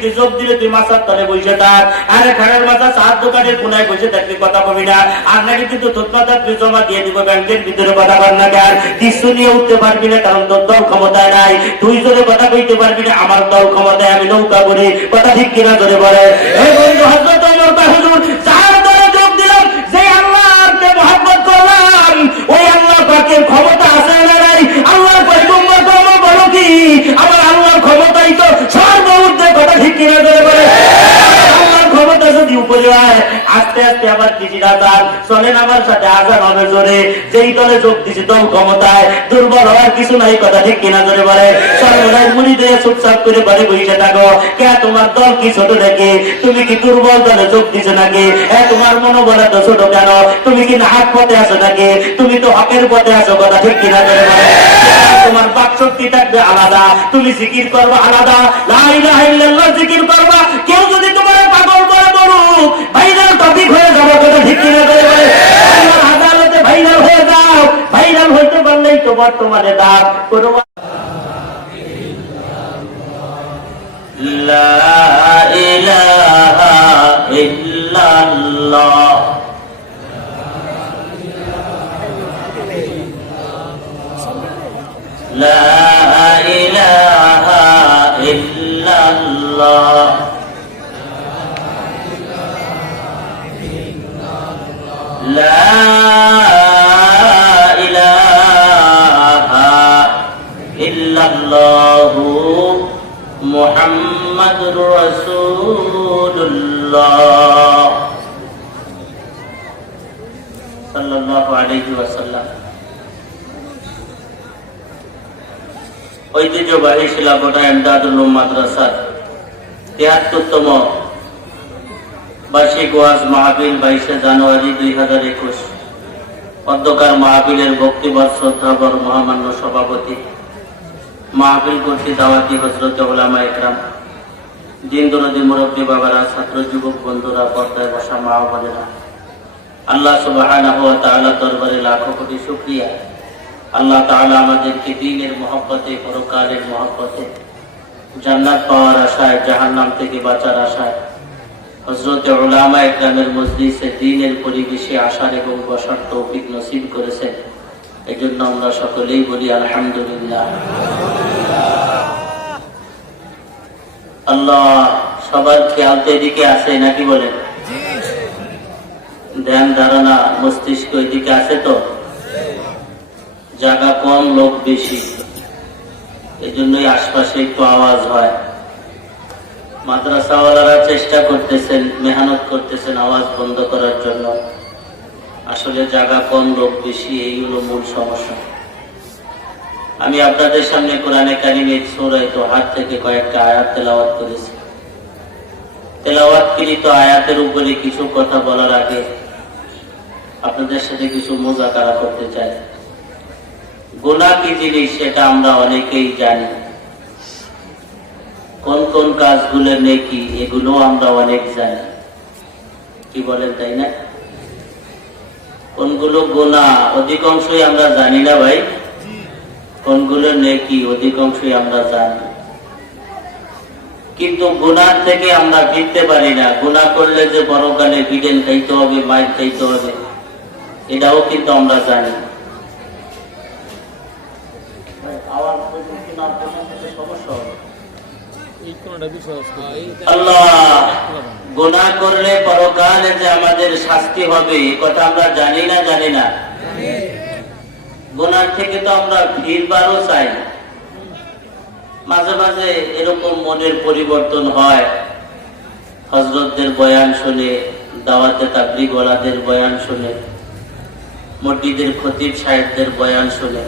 টিভিতে যোগ দিলে তুই মাথার তলে বসে থাক, আরে খাড়ার মাথা চার দোকানের কোনায় বসে থাকলে কথা কবি না, আর নাকি কিন্তু তোর মাথা তুই জমা দিয়ে দিব ব্যাংকের ভিতরে কথা বল না কেন, কিছু নিয়ে উঠতে পারবি না, কারণ তোর দল ক্ষমতায় নাই, তুই যদি কথা কইতে পারবি না, আমার দল ক্ষমতায়, আমি নৌকা করি, কথা ঠিক কিনা ধরে বলে। এই বন্ধু হযরত ওমর কয় হুজুর যার দলে যোগ দিলাম, যে আল্লাহকে মহব্বত করলাম, ওই আল্লাহ পাকের ক্ষমতা আছে না নাই? আল্লাহ কয় তোমরা তো আমার বলো কি, আমার আল্লাহর ক্ষমতাই তো সর্বঊর্ধ্বে, কথা ঠিক কিনা ধরে বলে। আল্লাহর ক্ষমতা যদি উপরে হয়, আস্তে আস্তে আবার দিদি আজান চলেন আমার সাথে, আজান হবে জোরে, যেই দলে যোগ দিছি দল ক্ষমতায়, দুর্বল হওয়ার কিছু নাই, কথা ঠিক কিনা ধরে বলে। সর্বদাই মুড়ি দিয়ে চুপচাপ করে বাড়ি বসে থাকো, কে তোমার দল কি ছোট নাকি? তুমি কি দুর্বল দলে যোগ দিছো নাকি? তোমার মনোবল এত ছোট কেন? তুমি কি নাহাক পথে আছো নাকি? তুমি তো হকের পথে আছো, কথা ঠিক কিনা ধরে বলে। তোমার বাকশক্তি থাকবে আলাদা, তুমি জিকির করবো আলাদা, লা ইলাহা ইল্লাল্লাহ জিকির করবা। কেউ যদি তোমার পাগল করে বলুক, ভাইরাল টপিক হয়ে যাবো, কথা ঠিক কিনা ধরে বলে। আল্লাহর আদালতে ভাইরাল হয়ে যাও, ভাইরাল হইতে পারলেই তো বর্তমানে দাম। কোনো লা ইলাহা ইল্লাল্লাহ, লা ইলাহা ইল্লাল্লাহ, লা ইলাহা ইল্লাল্লাহু মুহাম্মাদুর রাসূলুল্লাহ সাল্লাল্লাহু আলাইহি ওয়াসাল্লাম। ঐতিহ্যবাহী শিলাকোটা ইমদাদুল উলুম মাদ্রাসার ৭৩তম বার্ষিক ওয়াজ মাহফিল ২২শে জানুয়ারি ২০২১ অধ্যকার মাহফিলের বক্তব্য শ্রদ্ধাবর মহামান্য সভাপতি, মাহফিল কর্তৃক দাওয়াতি হযরত উলামা ইকরাম, দিন দরদি মুরব্বী বাবারা, ছাত্র যুবক বন্ধুরা, পর্দায় বসা মা ও বোনেরা, আল্লাহ সুবহানাহু ওয়া তাআলা দরবারে লাখো কোটি শুকরিয়া। আল্লাহ তাআলা আমাদেরকে দ্বীনের মহব্বতে, পরকালের মহব্বতে, জান্নাত পাওয়ার আশায়, জাহান্নাম থেকে বাঁচার আশায় হযরত উলামা ইকরামের মজলিসে দ্বীনের পরিবেশে আসার এবং বসার তৌফিক নসিব করেছেন। এজন্য আমরা সকলেই বলি আলহামদুলিল্লাহ। আল্লাহ সবার খেয়াল তো এদিকে আছে নাকি বলেন? ধ্যান ধারণা মস্তিষ্ক এদিকে আছে তো? জায়গা কম, লোক বেশি, এজন্যই আশপাশে একটু আওয়াজ হয়। মাদ্রাসাওয়ালারা চেষ্টা করতেছেন, মেহনত করতেছেন আওয়াজ বন্ধ করার জন্য। আসলে জায়গা কম, লোক বেশি, এই হলো মূল সমস্যা। আমি আপনাদের সামনে কোরআনে কারিমের সূরা তোহা থেকে কয়েকটা আয়াত তেলাওয়াত করেছি। তেলাওয়াতকৃত আয়াতের উপরে কিছু কথা বলার আগে আপনাদের সাথে কিছু মুযাকারা করতে চাই। গুনাহ কি জিনিস সেটা আমরা অনেকেই জানি, কোন কোন কাজগুলো নেকি এগুলো আমরা অনেক জানি, কি বলেন তাই না? কোনগুলো গুনাহ অধিকাংশই আমরা জানি না ভাই, কোনগুলো নেকি অধিকাংশই আমরা জানি, কিন্তু গুনাহ থেকে আমরা ফিরতে পারি না। গুনাহ করলে যে পরকালে বিদেন খাইতে হবে, মাইর খাইতে হবে, এটাও কিন্তু আমরা জানি। আল্লাহ গুনাহ করলে পরকালে যে আমাদের শাস্তি হবে, এই কথা আমরা জানি না? জানি না? গুনাহ থেকে তো আমরা ফিরবারও চাই। মাঝে মাঝে এরকম মনের পরিবর্তন হয়, হযরতদের বয়ান শুনে, দাওয়াতে তাবলীগ ওয়ালাদের বয়ান শুনে, মসজিদের খতিব সাহেবদের বয়ান শুনে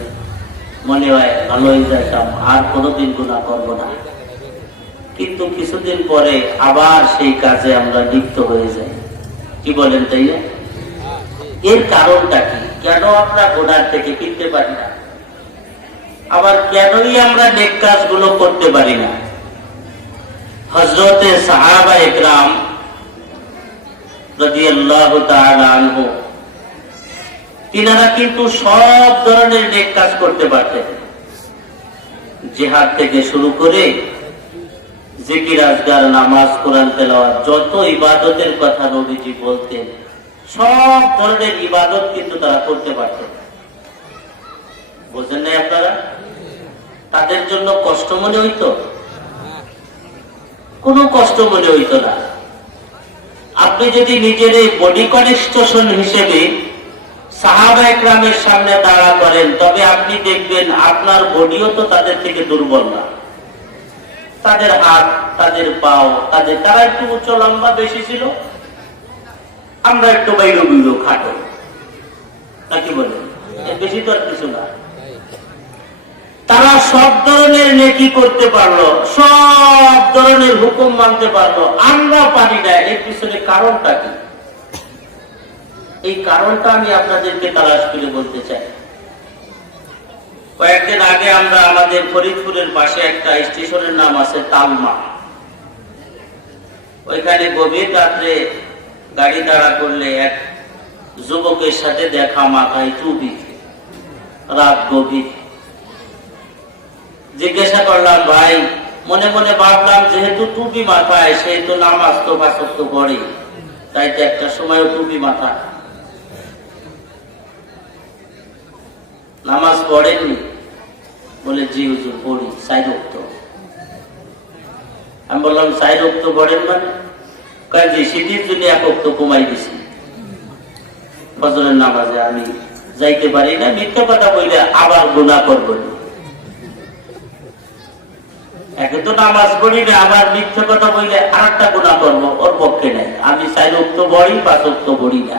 মনে হয় ভালোই যাইতাম, আর কোনোদিন গুনাহ করব না। কিন্তু কিছুদিন পরে আবার সেই কাজে আমরা লিপ্ত হয়ে যাই, কি বলেন তাই না? এর কারণটা কি? কেন আমরা গুনাহ থেকে ফিরতে পারি না? আবার কেনই আমরা নেক কাজগুলো করতে পারি না? হযরতে সাহাবা ইকরাম রাদিয়াল্লাহু তাআলা আনহু, তিনারা কিন্তু সব ধরনের নেক কাজ করতে পারতেন। জিহাদ থেকে শুরু করে জিকির আজকার, নামাজ, কোরআন তেলাওয়াত, যত ইবাদতের কথা নবীজি বলতেন সব ধরনের ইবাদত কিন্তু তারা করতে পারতেন। বুঝেন নাই আপনারা? তাদের জন্য কষ্ট মনে হইতো? কোনো কষ্ট মনে হইতো না। আপনি যদি নিজের এই বডি কনস্ট্রাকশন হিসেবে সাহাবা একরামের সামনে দাঁড়া করেন, তবে আপনি দেখবেন আপনার বডিও তো তাদের থেকে দুর্বল না। তাদের হাত, তাদের পাও, তারা একটু উচ্চ লম্বা বেশি ছিল, আমরা একটু বাইরে বুঝলো খাটো, নাকি বলেন? বেশি তো আর কিছু না। তারা সব ধরনের নেকি করতে পারলো, সব ধরনের হুকুম মানতে পারলো, আমরা পারি না। এর পিছনে কারণটা কি? এই কারণটা আমি আপনাদেরকে তালাশ করে বলতে চাই। কয়েকদিন আগে আমরা আমাদের ফরিদপুরের পাশে একটা স্টেশনের নাম আছে তালমা, ওইখানে গভীর রাত্রে গাড়ি দাঁড়া করলে এক যুবকের সাথে দেখা, মাথায় টুপি, রাত গভীর। জিজ্ঞাসা করলাম, ভাই, মনে মনে ভাবলাম যেহেতু টুপি মাথায় সেহেতু নামাজ তো পাঁচক্ত পড়ে, তাই তো একটা সময় টুপি মাথা, নামাজ পড়েননি? বলে, জি হুজুর পড়ি, 4 ওয়াক্ত। আমি বললাম, 4 ওয়াক্ত পড়েন মানে? জি, শীতের জন্য 1 ওয়াক্ত কমাই দিছি, ফজরের নামাজে আমি যাইতে পারি না, মিথ্যা কথা বললে আবার গুনাহ করব। একে তো নামাজ পড়ি না, আবার মিথ্যা কথা বললে আর একটা গুনাহ করবো, ওর পক্ষে নাই। আমি 4 ওয়াক্ত পড়ি, 5 ওয়াক্ত পড়ি না।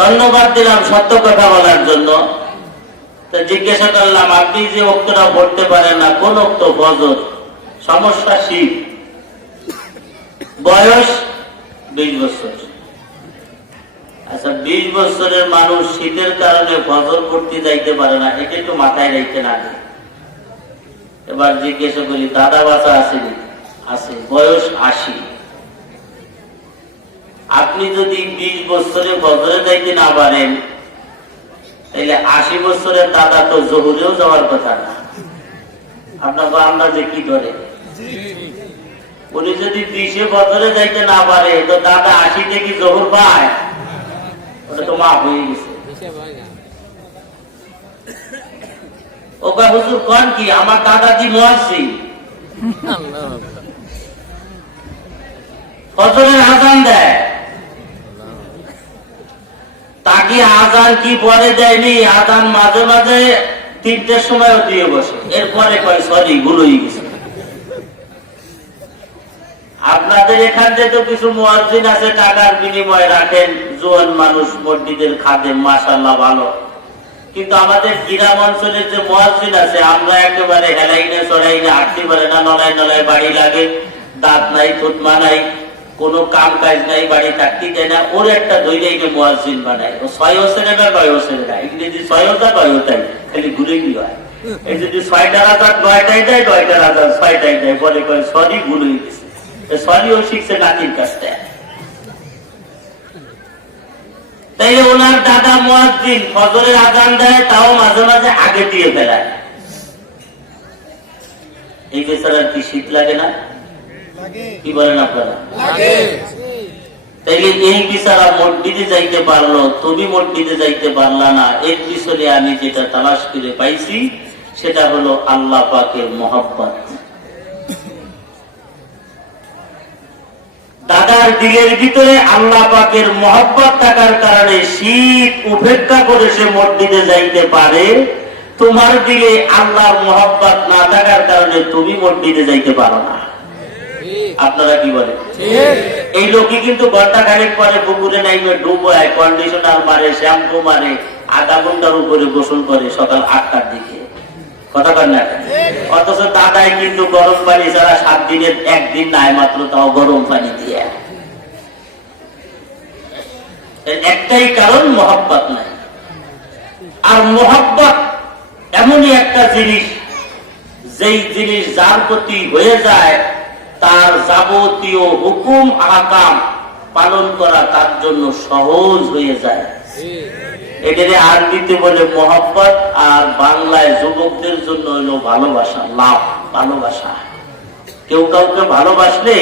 ধন্যবাদ দিলাম সত্য কথা বলার জন্য। তো জিজ্ঞাসা করলাম, আপনি যে ওক্তটা পড়তে পারেন না, কোন ওক্ত? ফজর। সমস্যা শীত, বয়স 20 বছর। আচ্ছা, 20 বছরের মানুষ শীতের কারণে ফজর পড়তে যাইতে পারে না, এটা একটু মাথায় রাখতে না। এবার জিজ্ঞাসা করি, দাদা বাচ্চা আসেনি? আছে, বয়স 80। আপনি যদি 20 বছরে ফজরে যাইতে না পারেন, তাহলে 80 বছরের দাদা তো জহুরেও যাওয়ার কথা না। আপনার আন্দাজে কি ধরে? উনি যদি 20 ফজরে যাইতে না পারে, তো দাদা 80 কি জহুর পায়? ওটা তো মাফ হয়ে গেছে। ওকা হুজুর কোন কি? আমার দাদাজি মুয়াজ্জিন, ফজরের আযান দেয়। তাকে আযান কি পরে দেয়নি? আযান মাঝে মাঝে 3টের সময়ও দিয়ে বসে, এরপরে কয় সরি, ভুল হয়ে গেছে। আপনাদের এখানে তো কিছু মুয়াজ্জিন আছে, টাকার বিনিময়ে রাখেন, জোয়ান মানুষ, মসজিদের খাদেম, মাশাআল্লাহ ভালো। কিন্তু আমাদের গ্রাম অঞ্চলের যে মুয়াজ্জিন আছে, আমরা একেবারে হেলাইনে চড়াইনে হাঁটতে পারে না, নলায় নলায় বাড়ি লাগে, দাঁত নাই, থুতমা নাই, কোনো কাম কাজ নাই, বাড়ি থাকতে দেয় না। ওর একটা দৈরাইকে মুয়াজ্জিন বানায়, ও 6 বছরে না 9 বছরে না, ইংরেজি 6 হাজার 9টাই খালি ঘুরে গিয়ে হয়। এই যদি 6টার আজাদ 9টাই দেয়, 9টার আজাদ 6টাই দেয়, বলে কয় সরি, ভুল হয়ে গেছে। সরি ও শিখছে নাতির কাছ থেকে। তাইলে ওনার দাদা মুয়াজ্জিন, ফজরের আযান দেয়, তাও মাঝে মাঝে আগে দিয়ে ফেলায়। এই বেচারার কি শীত লাগে না? কি বলেন আপনারা? তাইলে এই বেচারা মসজিদে যাইতে পারলো, তুমি মসজিদে যাইতে পারলা না। এর পিছনে আমি যেটা তালাশ করে পাইছি, সেটা হলো আল্লাহ পাকের মহব্বত। দাদার দিলের ভিতরে আল্লাহ পাকের মহব্বত থাকার কারণে শীত উপেক্ষা করে সে মসজিদে যাইতে পারে। তোমার দিলে আল্লাহর মহব্বত না থাকার কারণে তুমি মসজিদে যাইতে পারো না। আপনারা কি বলেন? এই লোকই কিন্তু ঘন্টা খানেক পরে পুকুরে নাইবে ডুবায়, কন্ডিশনার মারে, শ্যাম্পু মারে, আধা ঘন্টার উপরে গোসল করে সকাল 8টার দিকে। কথা বল না? অথচ দাদাই কিন্তু গরম পানি ছাড়া 7 দিনের 1 দিন নাই মাত্র, তাও গরম পানি দিয়ে। একটাই কারণ, মহব্বত নাই। আর মহব্বত এমনই একটা জিনিস, যেই জিনিস যার প্রতি হয়ে যায়, তার যাবতীয় হুকুম আহকাম পালন করা তার জন্য সহজ হয়ে যায়। এটারে আরবিতে বলে মহব্বত, আর বাংলায় যুবকদের জন্য হলো ভালোবাসা, লাভ। ভালোবাসা। কেউ কাউকে ভালোবাসলে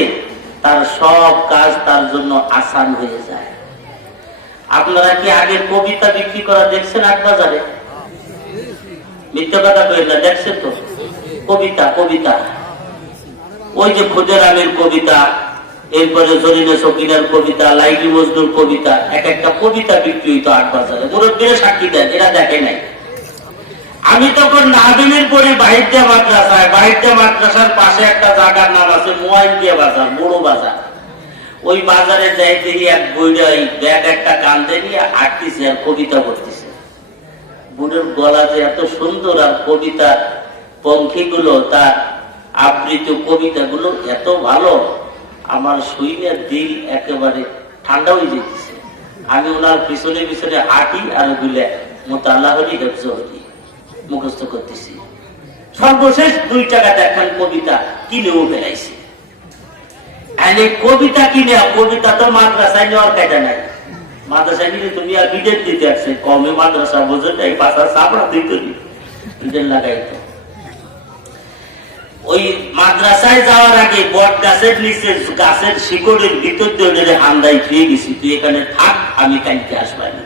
তার সব কাজ তার জন্য আসান হয়ে যায়। আপনারা কি আগের কবিতা বিক্রি করা দেখছেন আট বাজারে? মিথ্যা কথা বলেন না, দেখছেন তো? কবিতা কবিতা ওই যে ক্ষুদিরামের কবিতা, এরপরে জরিনা শকিনার কবিতা, লাইলি মজনুর কবিতা, এক একটা কবিতা বিক্রি হইতো আট বাজারে। মুরব্বীরা সাক্ষী দেন, এরা দেখে নাই। আমি তখন নাদিমের পরে বাহিরদিয়া মাদ্রাসায়, বাহিরদিয়া মাদ্রাসার পাশে একটা জায়গার নাম আছে মোয়াইদিয়া বাজার, বড় বাজার। ওই বাজারে যাই দেখি এক বইটা ব্যাগ একটা কান্দে নিয়ে আঁকতেছে আর কবিতা পড়তেছে। বুড়োর গলা যে এত সুন্দর, আর কবিতার পঙ্খিগুলো, তার আবৃত কবিতাগুলো এত ভালো, আমার শুইনে দিল একেবারে ঠান্ডা হয়ে যেতেছে। আমি ওনার পিছনে পিছনে হাঁটি আর ওগুলো মোতাল্লাহ হরি হেফজ হরি মুখস্থ করতেছি। সর্বশেষ 2 টাকা দেখান কবিতা কিনেও বেড়াইছি। কবিতা কিনে, কবিতা তো মাদ্রাসায় নেওয়ার কাটা নাই। মাদ্রাসায় নিলে তুমি আর বিদেশ দিতে আসছে, কমে মাদ্রাসা বোঝে তাই পাশা চাপড়া দিতে বিদেশ লাগাইতো। ওই মাদ্রাসায় যাওয়ার আগে বট গাছের নিচে গাছের শিকড়ের ভিতর দিয়ে হান্দাই খেয়ে গেছি, তুই এখানে থাক, আমি কালকে আসবানি।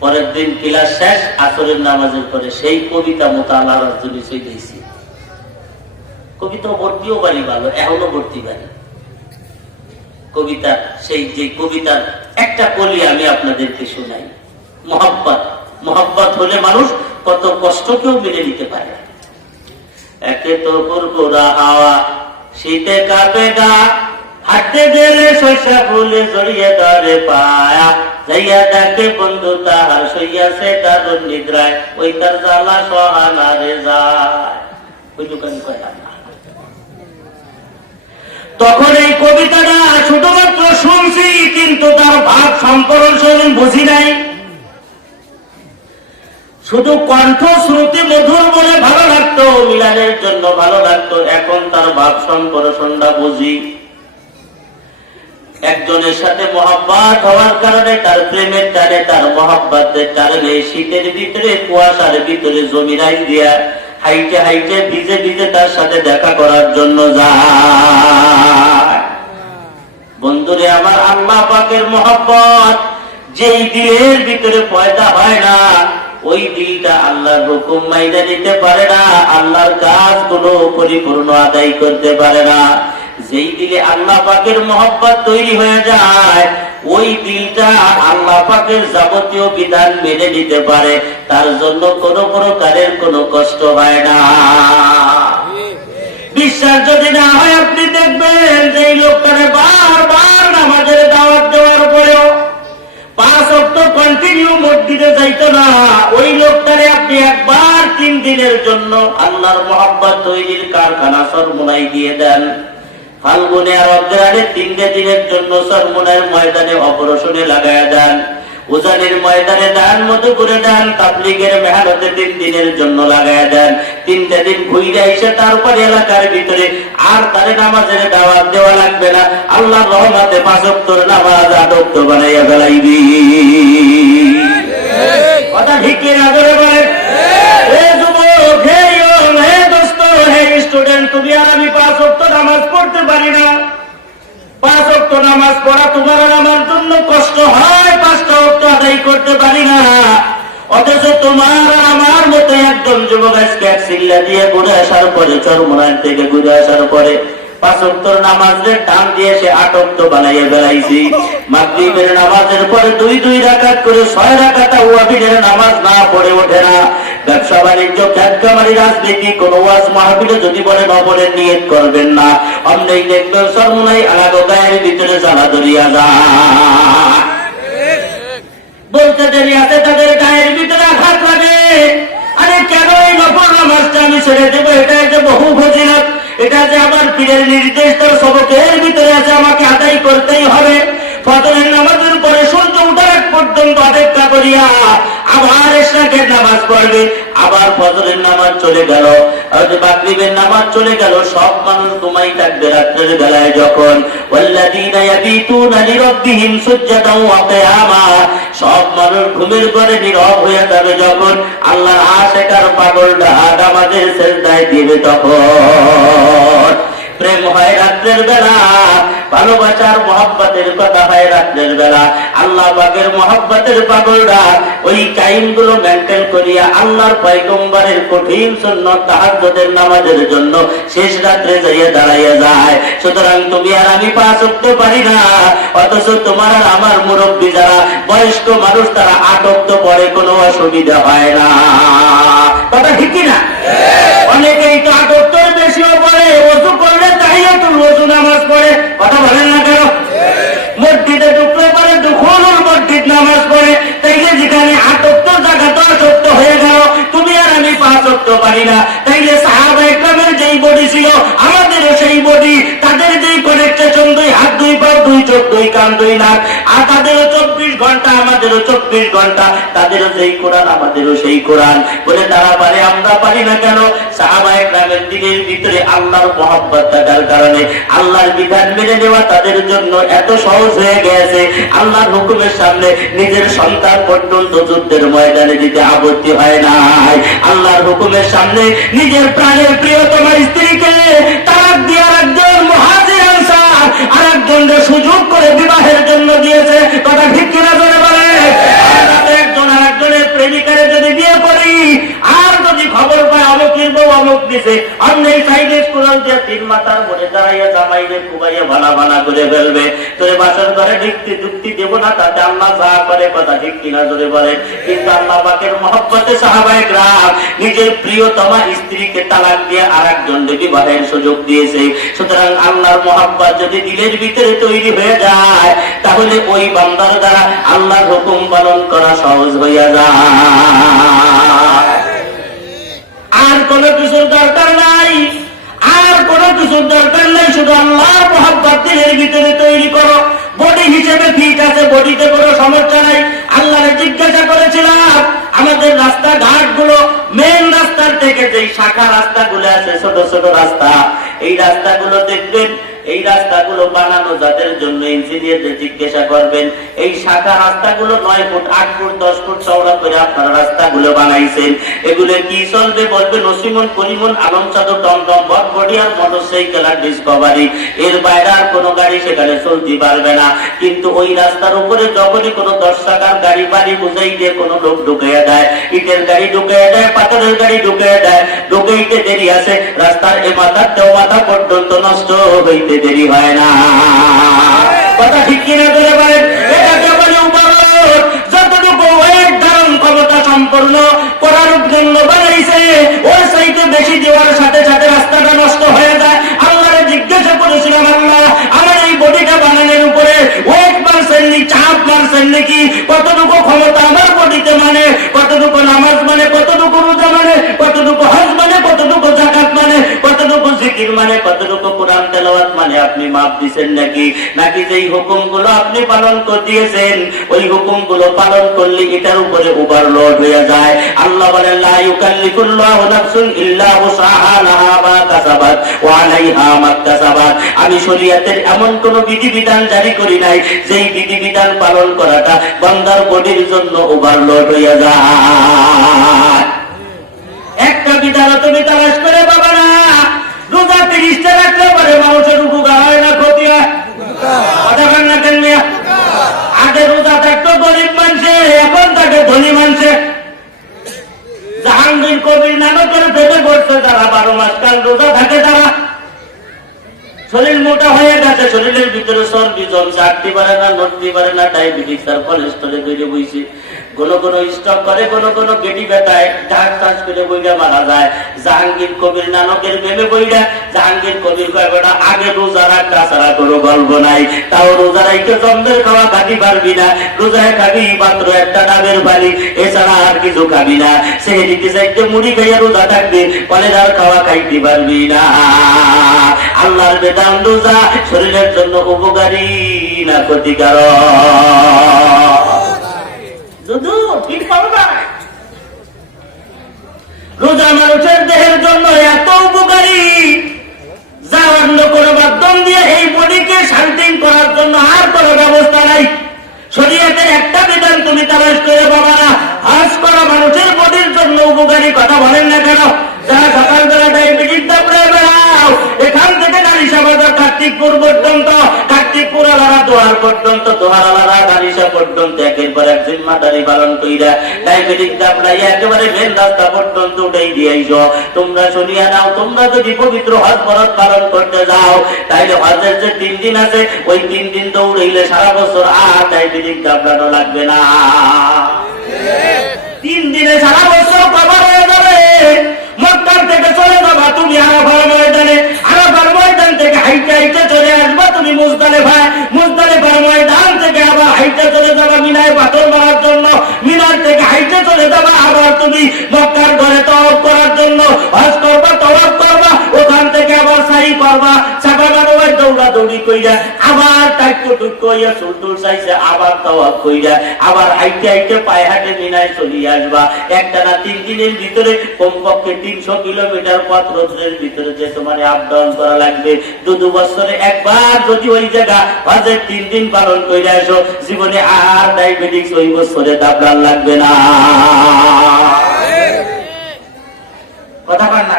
পরের দিন ক্লাস শেষ, আসরের নামাজের পরে সেই কবিতা মোতালার জন্য দিয়েছি। কবিতা ভর্তিও বাড়ি ভালো, এখনো ভর্তি বাড়ি কবিতা। সেই যে কবিতার একটা কলি আমি আপনাদেরকে শোনাই। মোহাব্বত, মোহাব্বত হলে মানুষ কত কষ্টকেও মেনে নিতে পারে। একে তো পুরপুরা হাওয়া, শীতে কাঁপে গা, হাঁটতে গেলে শস্যা ফুলে জড়িয়ে ধরে পায়া, যাইয়া দেখে বন্ধু তাহার সইয়াছে তার নিদ্রায়, ওই তার জ্বালা সহানারে যায়। ওই দোকানে কয় না। তখন এই কবিতাটা শুধুমাত্র শুনছি, কিন্তু তার ভাব সম্পর্ক বুঝি নাই। শুধু কণ্ঠ শ্রুতি মধুর বলে ভালো লাগতো, মিলানের জন্য ভালো লাগতো। এখন তার ভাব সম্পর্কটা বুঝি। একজনের সাথে মহব্বত হওয়ার কারণে, তার প্রেমের টানে, তার মহব্বতের কারণে শীতের ভিতরে, কুয়াশার ভিতরে জমিরাই দিয়া হাইটে হাইটে ভিজে ভিজে তার সাথে দেখা করার জন্য যায়। বন্ধুরে আমার, আল্লাহ পাকের মহব্বত যেই দিলের ভিতরে পয়দা হয় না, ওই দিলটা আল্লাহর হুকুম মাইনে নিতে পারে না, আল্লাহর কাজগুলো পরিপূর্ণ আদায় করতে পারে না। যেই দিলে আল্লাহ পাকের মহব্বত তৈরি হয়ে যায়, ওই দিলটা আল্লাহ পাকের যাবতীয় বিধান মেনে নিতে পারে, তার জন্য কোনো প্রকারের কোনো কষ্ট হয় না। বিশ্বাস যদি না হয়, আপনি দেখবেন যে এই লোকটারে বারবার নামাজের দাওয়াত দেওয়ার পরেও 5 ওয়াক্ত কন্টিনিউ মসজিদে যাইতো না। ওই লোকটারে আপনি একবার 3 দিনের জন্য আল্লাহর মহব্বত তৈরির কারখানা সরমুনাই দিয়ে দেন। ফাল্গুনে আর অগ্রহায়ণে 3 দিনের জন্য সরমুনার ময়দানে অপারেশনে লাগায় দেন। উজানের ময়দানে দান, মধুপুরে দান, তাবলীগের মেহনতে 3 দিনের জন্য লাগায় দেন। 3 দিন ঘুরে এসে তারপরে এলাকার ভিতরে আর তারে নামাজের দাওয়াত দেওয়া লাগবে না। আল্লাহর রহমতে 5 ওয়াক্তের নামাজ আদর্শ বানাইয়া ফেলাইবি। কথা ঠিক কি না করে বলেন? হে যুবক, হে ইয়ং, হে দোস্ত, হে স্টুডেন্ট, তুমি আর আমি 5 ওয়াক্ত নামাজ পড়তে পারি না। 5 ওয়াক্ত নামাজ পড়া তোমার আর আমার জন্য কষ্ট হয়, 5টা ওয়াক্ত আদায় করতে পারি না। অথচ তোমার আর আমার মতো একজন যুবক আজকে এক সিল্লা দিয়ে ঘুরে আসার পরে, চরমোনার থেকে ঘুরে আসার পরে 5 ওয়াক্তের নামাজের টান দিয়ে সে 8 ওয়াক্ত বানাইয়া বেড়াইছি। মাগরিবের নামাজের পরে 2 রাকাত করে 6 রাকাত ওয়াজিবের নামাজ না পড়ে ওঠে না। ব্যবসা বাণিজ্য, খ্যাতকামারি, রাজনীতি, কোন ওয়াজ মাহফিলে যদি বলে নবলের নিয়ত করবেন না, অমনেই দেখবেন সরমুনাই আলাদা গায়ের ভিতরে জ্বালা ধরিয়া যায়। বলতে দেরি আছে, তাদের গায়ের ভিতরে আঘাত লাগে। আরে কেন এই নফল নামাজটা আমি ছেড়ে দেবো? এটা যে বহু ফজিলত, এটা যে আমার পীরের নির্দেশ, তার সবকের ভিতরে আছে, আমাকে আদায় করতেই হবে। ফজরের নামাজের পরে সূর্য উঠার আগ পর্যন্ত অপেক্ষা করি। করিয়া আবার ইশরাকের নামাজ পড়বে, আবার ফজরের নামাজ চলে গেল, মাগরিবের নামাজ চলে গেল, সব মানুষ ঘুমাই থাকবে রাত্রের বেলায় যখন ওয়াল্লাযীনা ইয়াবিতুনা লিরাব্বিহিম সুজদান ওয়া কিয়ামা, সব মানুষ ঘুমের ঘরে নীরব হয়ে যাবে যখন আল্লাহর আশিক আর পাগলরা নামাজের সিজদায় দিবে তখন প্রেম হয় রাত্রের বেলা, ভালোবাসার মহব্বতের কথা হয় রাত্রের বেলা। আল্লাহ পাকের মহব্বতের পাগলরা ওই টাইমগুলো মেনটেন করিয়া আল্লাহর পয়গম্বরের কঠিন সুন্নাত তাহাজ্জুদের নামাজের জন্য শেষ রাত্রে যাইয়া দাঁড়াইয়া যায়। সুতরাং তুমি আর আমি পাঁচ ওয়াক্ত পারি না, অথচ তোমার আর আমার মুরব্বী যারা বয়স্ক মানুষ তারা আট ওয়াক্ত পড়ে, কোনো অসুবিধা হয় না। কথা ঠিক কিনা? অনেকেই তো আট ওয়াক্তের বেশিও পড়ে, ওযু করলে তাহিয়াতুল ওযু নামাজ পড়ে। কথা বলেন না কেন? মসজিদে ঢুকলে পরে দুখুলুল মসজিদ নামাজ পড়ে। তাইলে যেখানে আট ওয়াক্ত জায়গা 10 ওয়াক্ত হয়ে গেল, তুমি আর আমি পাঁচ ওয়াক্ত পারি না। তাইলে সাহাবায়ে কেরামের যেই বডি ছিল আমাদেরও সেই বডি, তাদের যেই কনেকশন 2 হাত 2 পা 2 চোখ 2 কান 2 নাক, আর তাদেরও 24 ঘন্টা আমাদেরও 24 ঘন্টা, তাদেরও যেই কোরআন আমাদেরও সেই কোরআন। বলে তারা পারে আমরা পারি না কেন? সাহাবায়ে কেরামের দিনের ভিতরে আল্লাহর মহব্বত থাকার কারণে আল্লাহর বিধান মেনে নেওয়া তাদের জন্য এত সহজ হয়ে গেছে। আল্লাহর হুকুমের সামনে নিজের সন্তান পর্যন্ত যুদ্ধের ময়দানে দিতে আপত্তি হয় নাই। আল্লাহর হুকুমের সামনে নিজের প্রাণের প্রিয়তমা স্ত্রীকে তালাক দিয়ে আরেকজন মুহাজির আনসার আরেকজনকে সুযোগ করে বিবাহের জন্য দিয়েছে। কথা ঠিক কিনা বলে বলে? একজন আরেকজনের প্রেমিকারে যদি বিয়ে করি আর যদি খবর পায় অমুকের বউ অমুক দিছে, অন্য সাইডে স্কুল দিয়ে 3 মাথার মনে দাঁড়াইয়া জামাইরে কুবাইয়া ভালা ভালা করে ফেলবে। তোর বাসার ঘরে যুক্তি দেব না, তাতে আল্লাহ যা করে। কথা ঠিক কিনা জোরে বলে? কিন্তু আল্লাহ পাকের মহব্বতে সাহাবায়ে কেরাম নিজের প্রিয়তমা স্ত্রীকে তালাক দিয়ে আরেকজনকে বিবাহের সুযোগ দিয়েছে। সুতরাং আল্লাহর মহব্বত যদি দিলের ভিতরে তৈরি হয়ে যায়, তাহলে ওই বান্দার দ্বারা আল্লাহর হুকুম পালন করা সহজ হইয়া যায়। আর কোনো কিছুর দরকার নাই, আর কোনো কিছুর দরকার নাই, শুধু আল্লাহর মহব্বত দিলের ভিতরে তৈরি করো। বডি হিসেবে ঠিক আছে, বডিতে কোনো সমস্যা নাই। আল্লাহরে জিজ্ঞাসা করেছিলাম আমাদের রাস্তাঘাট গুলো মেন রাস্তার থেকে যেই শাখা রাস্তাগুলো আছে, ছোট ছোট রাস্তা, এই রাস্তাগুলো দেখবেন, এই রাস্তাগুলো বানানো যাদের জন্য ইঞ্জিনিয়ারদের জিজ্ঞাসা করবেন, এই শাখা রাস্তাগুলো 9 ফুট 8 ফুট 10 ফুট চওড়া করে আপনারা রাস্তাগুলো বানাইছেন। এগুলো কি চলবে? বলবে নসিমন পরিমন আলম চাদর টমটম বটবডি আর মোটরসাইকেল আর ডিসকভারি, এর বাইরে আর কোনো গাড়ি সেখানে চলতে পারবে না। কিন্তু ওই রাস্তার উপরে যখনই কোনো 10 চাকার গাড়ি বাড়ি বুঝাই দিয়ে কোনো লোক ঢুকিয়ে দেয়, ইটের গাড়ি ঢুকিয়ে দেয়, পাথরের গাড়ি ঢুকিয়ে দেয়, ঢুকাইতে দেরি আছে, রাস্তার এ মাথা তেও মাথা পর্যন্ত নষ্ট হইতে দেরি হয় না। কথা ঠিক কিনা করে বলেন? এটাকে বলে উপারত। যতটুকু ওয়েট ধারণ ক্ষমতা সম্পন্ন করার জন্য বানাইছে, ওর চাইতে বেশি দেওয়ার সাথে সাথে রাস্তাটা নষ্ট হয়ে যায়। আল্লাহরে জিজ্ঞাসা করেছিলাম, আল্লাহ আমার এই বডিটা বানানোর উপরে ওয়েট মারছেন নি, চাপ মারছেন নাকি? কতটুকু ক্ষমতা আমার বডিতে মানে, কতটুকু নামাজ মানে, কতটুকু রোজা মানে, কতটুকু হজ মানে, কতটুকু যাকাত মানে, কতটুকু জিকির মানে, কতটুকু কোরআন তেলাওয়াত মানে আপনি মাপ দিবেন নাকি? নাকি যেই হুকুমগুলো আপনি পালন করে দিয়েছেন ওই হুকুমগুলো পালন করলে এটার উপরে ওভারলোড হয়ে যায়। আল্লাহ বলেন লা ইউকাল্লিফুল্লাহু নাফসুন ইল্লা উসাহা লাহা মা কাসাবাত ওয়া আলাইহা মা কাসাবাত। আমি শরীয়তের এমন কোন বিধিবিধান জারি করি নাই যেই বিধিবিধান পালন করাটা বান্দার বডির জন্য ওভারলোড হয়ে যায়। একটা বিধান তুমি তালাশ করে পাবা না। রোজা 30টা রাখলে পরে মানুষের উপকার হয় না ক্ষতি হয়? কথা বলেন না কেন? আগে রোজা থাকতো গরিব মানুষে, এখন থাকে ধনী মানুষে। জাহাঙ্গীর কবির নানকের পেটে পড়ছে যারা 12 মাস কাল রোজা থাকে, তারা শরীর মোটা হয়ে গেছে, শরীরের ভিতরে চর্বি জমছে, হাঁটতে পারে না, নড়তে পারে না, ডায়াবেটিস আর কোলেস্ট্রলে তৈরি বইছে। কোন কোন স্টক করে, কোন কোন গেটি ব্যথায় ঢাক টাচ করে বইটা মারা যায়। জাহাঙ্গীর কবির নানকের প্রেমে বইটা জাহাঙ্গীর কবির কয়টা আগে রোজা রাখ, তাছাড়া কোনো গল্প নাই। তাও রোজা রাইতে জম্বের খাওয়া খাটি পারবি না, রোজায় খাবি মাত্র একটা ডাবের পানি, এছাড়া আর কিছু খাবি না। সেদিকে চাইতে মুড়ি খাইয়া রোজা থাকবি, কলেরার খাওয়া খাইতে পারবি না। আল্লাহর বেদান রোজা শরীরের জন্য উপকারী না ক্ষতিকারক? দুধু ঠিক পাবো না। রোজা মানুষের দেহের জন্য এত উপকারী, যা অন্য কোনো মাধ্যম দিয়ে এই বডিকে শান্তি করার জন্য আর কোনো ব্যবস্থা নাই। শরীয়তের একটা বিধান তুমি তালাশ করে পাবা না। হজ করা মানুষের বডির জন্য উপকারী, কথা বলেন না কেন? যারা সকালবেলা ডায়াবেটিস দাপড়ে বেড়াও, এখান থেকে নারিশা বাজার কার্তিকপুর পর্যন্ত, কার্তিকপুর আলারা দোহার পর্যন্ত, দোহার আলারা নারিশা পর্যন্ত একের পর এক জিম্মাদারি পালন কইরা ডায়াবেটিস দাপড়াই একেবারে মেন রাস্তা পর্যন্ত উঠাই দিয়েছ। তোমরা শুনিয়া নাও, তোমরা যদি পবিত্র হজ ফরজ পালন করতে যাও, তাইলে হজের যে 3 দিন আছে, ওই 3 দিন দৌড়াইলে সারা বছর আর ডায়াবেটিস দাপড়ানো লাগবে না। 3 দিনে সারা বছর কভার হয়ে যাবে। মক্কার থেকে চলে যাবা তুমি আরাফার ময়দানে, আরাফার ময়দান থেকে হাইটে হাইটে চলে আসবা তুমি মুজদালিফায়, মুজদালিফার ময়দান থেকে আবার হাইটে চলে যাবা মিনায় পাথর মারার জন্য, মিনার থেকে হাইটে চলে যাবা আবার তুমি মক্কার ঘরে তওয়াফ করার জন্য। হজ করবা, তওয়াফ করবা, ওখান থেকে আবার সাই করবা, সাফা মারওয়ায় দৌড়াদৌড়ি কইরা আবার টাইকো টুকো ইয়া সুলতুল চাইছে, আবার তওয়াফ কইরা আবার হাইটে হাইটে পায়ে হাঁটে মিনায় চলে আসবা। একটানা 3 দিনের ভিতরে কমপক্ষে 300 কিলোমিটার পথ রোদের ভিতরে যে তোমার আপ ডাউন করা লাগবে। 2 বছরে একবার যদি ওই জায়গা হজের 3 দিন পালন করে আসো, জীবনে আর ডায়াবেটিস ওই বছরে দাবড়ান লাগবে না। কথা বল না,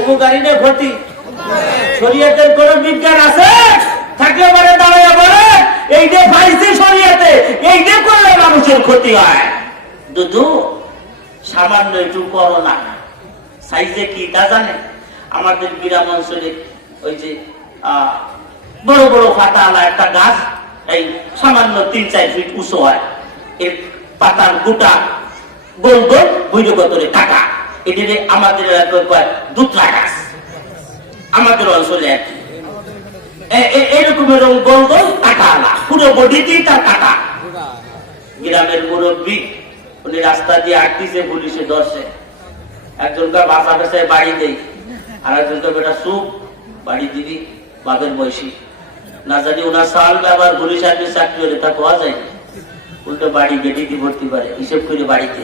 উপকারী না ক্ষতি? শরীয়তের কোন বিজ্ঞান আছে থাকলে পরে দাঁড়াইয়া বলে এই যে পাইছে শরীয়তে, এই যে করলে মানুষের ক্ষতি হয়। দুধু সামান্য একটু করোনা সাইজে কি তা জানে? আমাদের গ্রাম অঞ্চলে ওই যে বড় বড় পাতাওয়ালা একটা গাছ, এই সামান্য 3-4 ফিট উঁচু হয়, এর পাতার গোটা গোল গোল বৈরগতরে কাটা, এটারে আমাদের এলাকায় দুধলা গাছ। আমাদের অঞ্চলে এরকমের গোল গোল কাটাওয়ালা, পুরো বডিতেই তার কাটা। গ্রামের মুরব্বী উনি রাস্তা দিয়ে আটকিছে, পুলিশে ধরছে। একজনকে বাসা বেসায় বাড়ি দেই, আর একজনকে বেটা সুপ বাড়ি দিবি, বাপের বয়সী না জানি ওনার সাল আবার পুলিশ আর্মির চাকরি হলে তা পাওয়া যায়, উল্টো বাড়ি গেটে কি ভর্তি পারে হিসেব করে বাড়িতে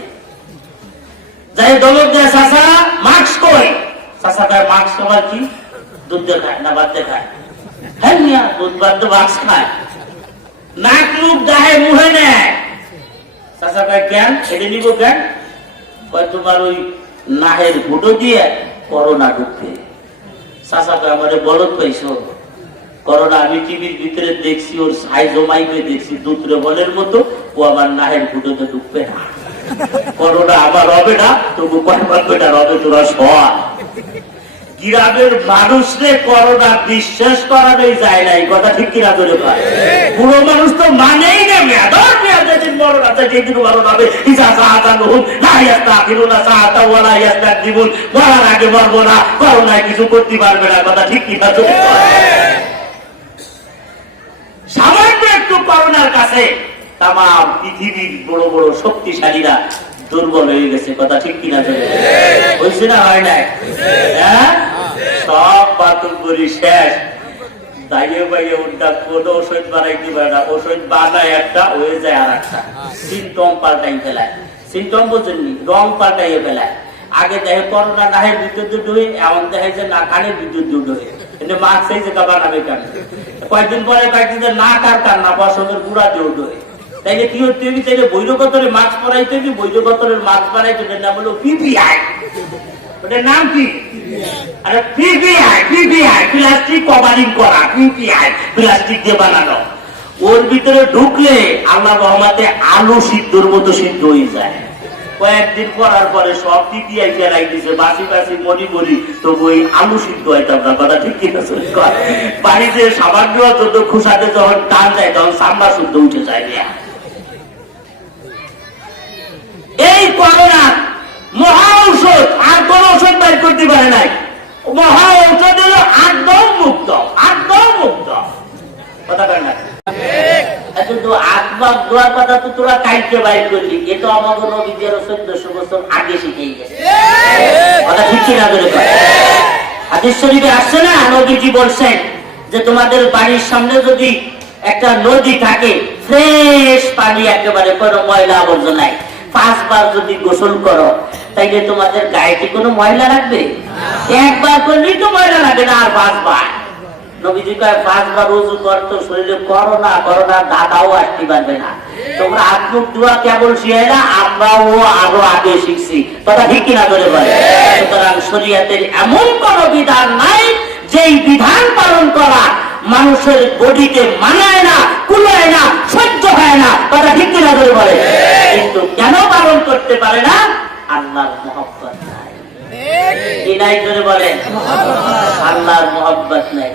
যাই দমক দেয়। চাষা মাস্ক কই? চাষা খায় মাস্ক আবার কি? দুধ দিয়ে খায় না ভাত দিয়ে খায়? হ্যাঁ মিয়া, দুধ ভাত তো মাস্ক খায়, নাক মুখ দাহে মুহে নেয়। চাষা খায় কেন? এটা নিব কেন? তোমার ওই নাহের ফুটো দিয়ে করোনা ঢুকবে। চাষা খায় আমারে বলদ পাইছো করোনা, আমি টিভির ভিতরে দেখছি, ওর সাইজ জমাইবে দেখছি, দুধরে বলের মতো, ও আমার নাহের ফুটোতে ঢুকবে না। করোনা আমার হবে না, তবু কয়েকবার বেটা হবে তোরা সব। গ্রামের মানুষরে করোনা বিশ্বাস করানোই যায় না, এই কথা ঠিক কিনা করে পায়? পুরো মানুষ তো মানেই না, মেয়াদর মেয়াদ যেদিন মরণ আছে যেদিন মরণ হবে, ইসা সাহাতা নুহুম না ইয়াস্তা ফিরুনা সাহাতা ওয়ালা ইয়াস্তা দিবুন, মরার আগে মরবো না, করোনায় কিছু করতে পারবে না, কথা ঠিক কিনা করে পায়? সামান্য একটু করোনার কাছে তাম পৃথিবীর বড় বড় শক্তিশালীরা দুর্বল হয়ে গেছে, কথা ঠিক কিনা হয়েছে না? হয় নাই? হ্যাঁ, সব বাতুল করি শেষ, দাইয়ে বাইয়ে উল্টা কোন ওষুধ বানাইতে পারে না, ওষুধ বানায় একটা হয়ে যায় আর একটা, সিমটম পাল্টাই ফেলায়। সিমটম বোঝেননি, রং পাল্টাইয়ে ফেলায়। আগে দেখে করোনা না হয় বিদ্যুৎ ডুবে, এমন দেখে যে না কানে বিদ্যুৎ ডুবে, কিন্তু মাস্ক এই যে বানাবে কেন? কয়েকদিন পরে কয়েকদিন না কার কার না বসন্তের গুড়া দিয়ে উঠবে। তাইলে কি হচ্ছে? তাইলে বৈরগতরে মাস্ক পরাইতে, বৈরগতরের মাস্ক বানাইতে, ওটার নাম হলো পিপিআই। ওটার নাম কি? আরে পিপিআই, পিপিআই প্লাস্টিক কভারিং করা, পিপিআই প্লাস্টিক দিয়ে বানানো। ওর ভিতরে ঢুকলে আল্লাহ রহমতে আলু সিদ্ধর মতো সিদ্ধ হয়ে যায়। কয়েকদিন পরার পরে সব পিপিআই ফেলাই দিছে, বাসি বাসি মরি মরি, তো ওই আলু সিদ্ধ হইতাম না, কথা ঠিক কিনা? বাড়িতে সামান্য যত খুশাতে যখন টান যায় তখন সাম্বা শুদ্ধ উঠে যায়। এই করোনা মহা ঔষধ, আর কোন ঔষধ বাইর করতে পারে নাই। মহা ঔষধ হলো একদম মুক্ত, একদম মুক্ত, কথা বল না? কিন্তু আত্মার দোয়ার কথা তো তোরা কাইতে বাইর করলি, এ তো আমার নবীদের 1400 বছর আগে শিখেই গেছে, কথা ঠিক কিনা? হাদিস শরীফে আসছে না, নবীজি বলছেন যে তোমাদের বাড়ির সামনে যদি একটা নদী থাকে, ফ্রেশ পানি, একেবারে কোনো ময়লা আবর্জনা নাই। 5 বার যদি গোসল করো তাইলে তোমাদের গায়ে কি কোনো ময়লা লাগবে? একবার করলেই তো ময়লা লাগে না, আর 5 বার। নবীজি কয় 5 বার ওযু করতো, শরীরে করোনা দাদাও আসতে পারবে না। তোমরা আত্মুক দোয়া কেবল শিখে না, আমরাও আরো আগে শিখছি, কথা ঠিক কিনা করে বলে। সুতরাং শরীয়তের এমন কোন বিধান নাই যেই বিধান পালন করা মানুষের বডিতে মানায় না, কুলায় না, সহ্য হয় না, কথা ঠিক কিনা করে বলে। কিন্তু কেন পালন করতে পারে না? আল্লাহর মহব্বত নাই। কি নাই করে বলেন? আল্লাহর মহব্বত নাই।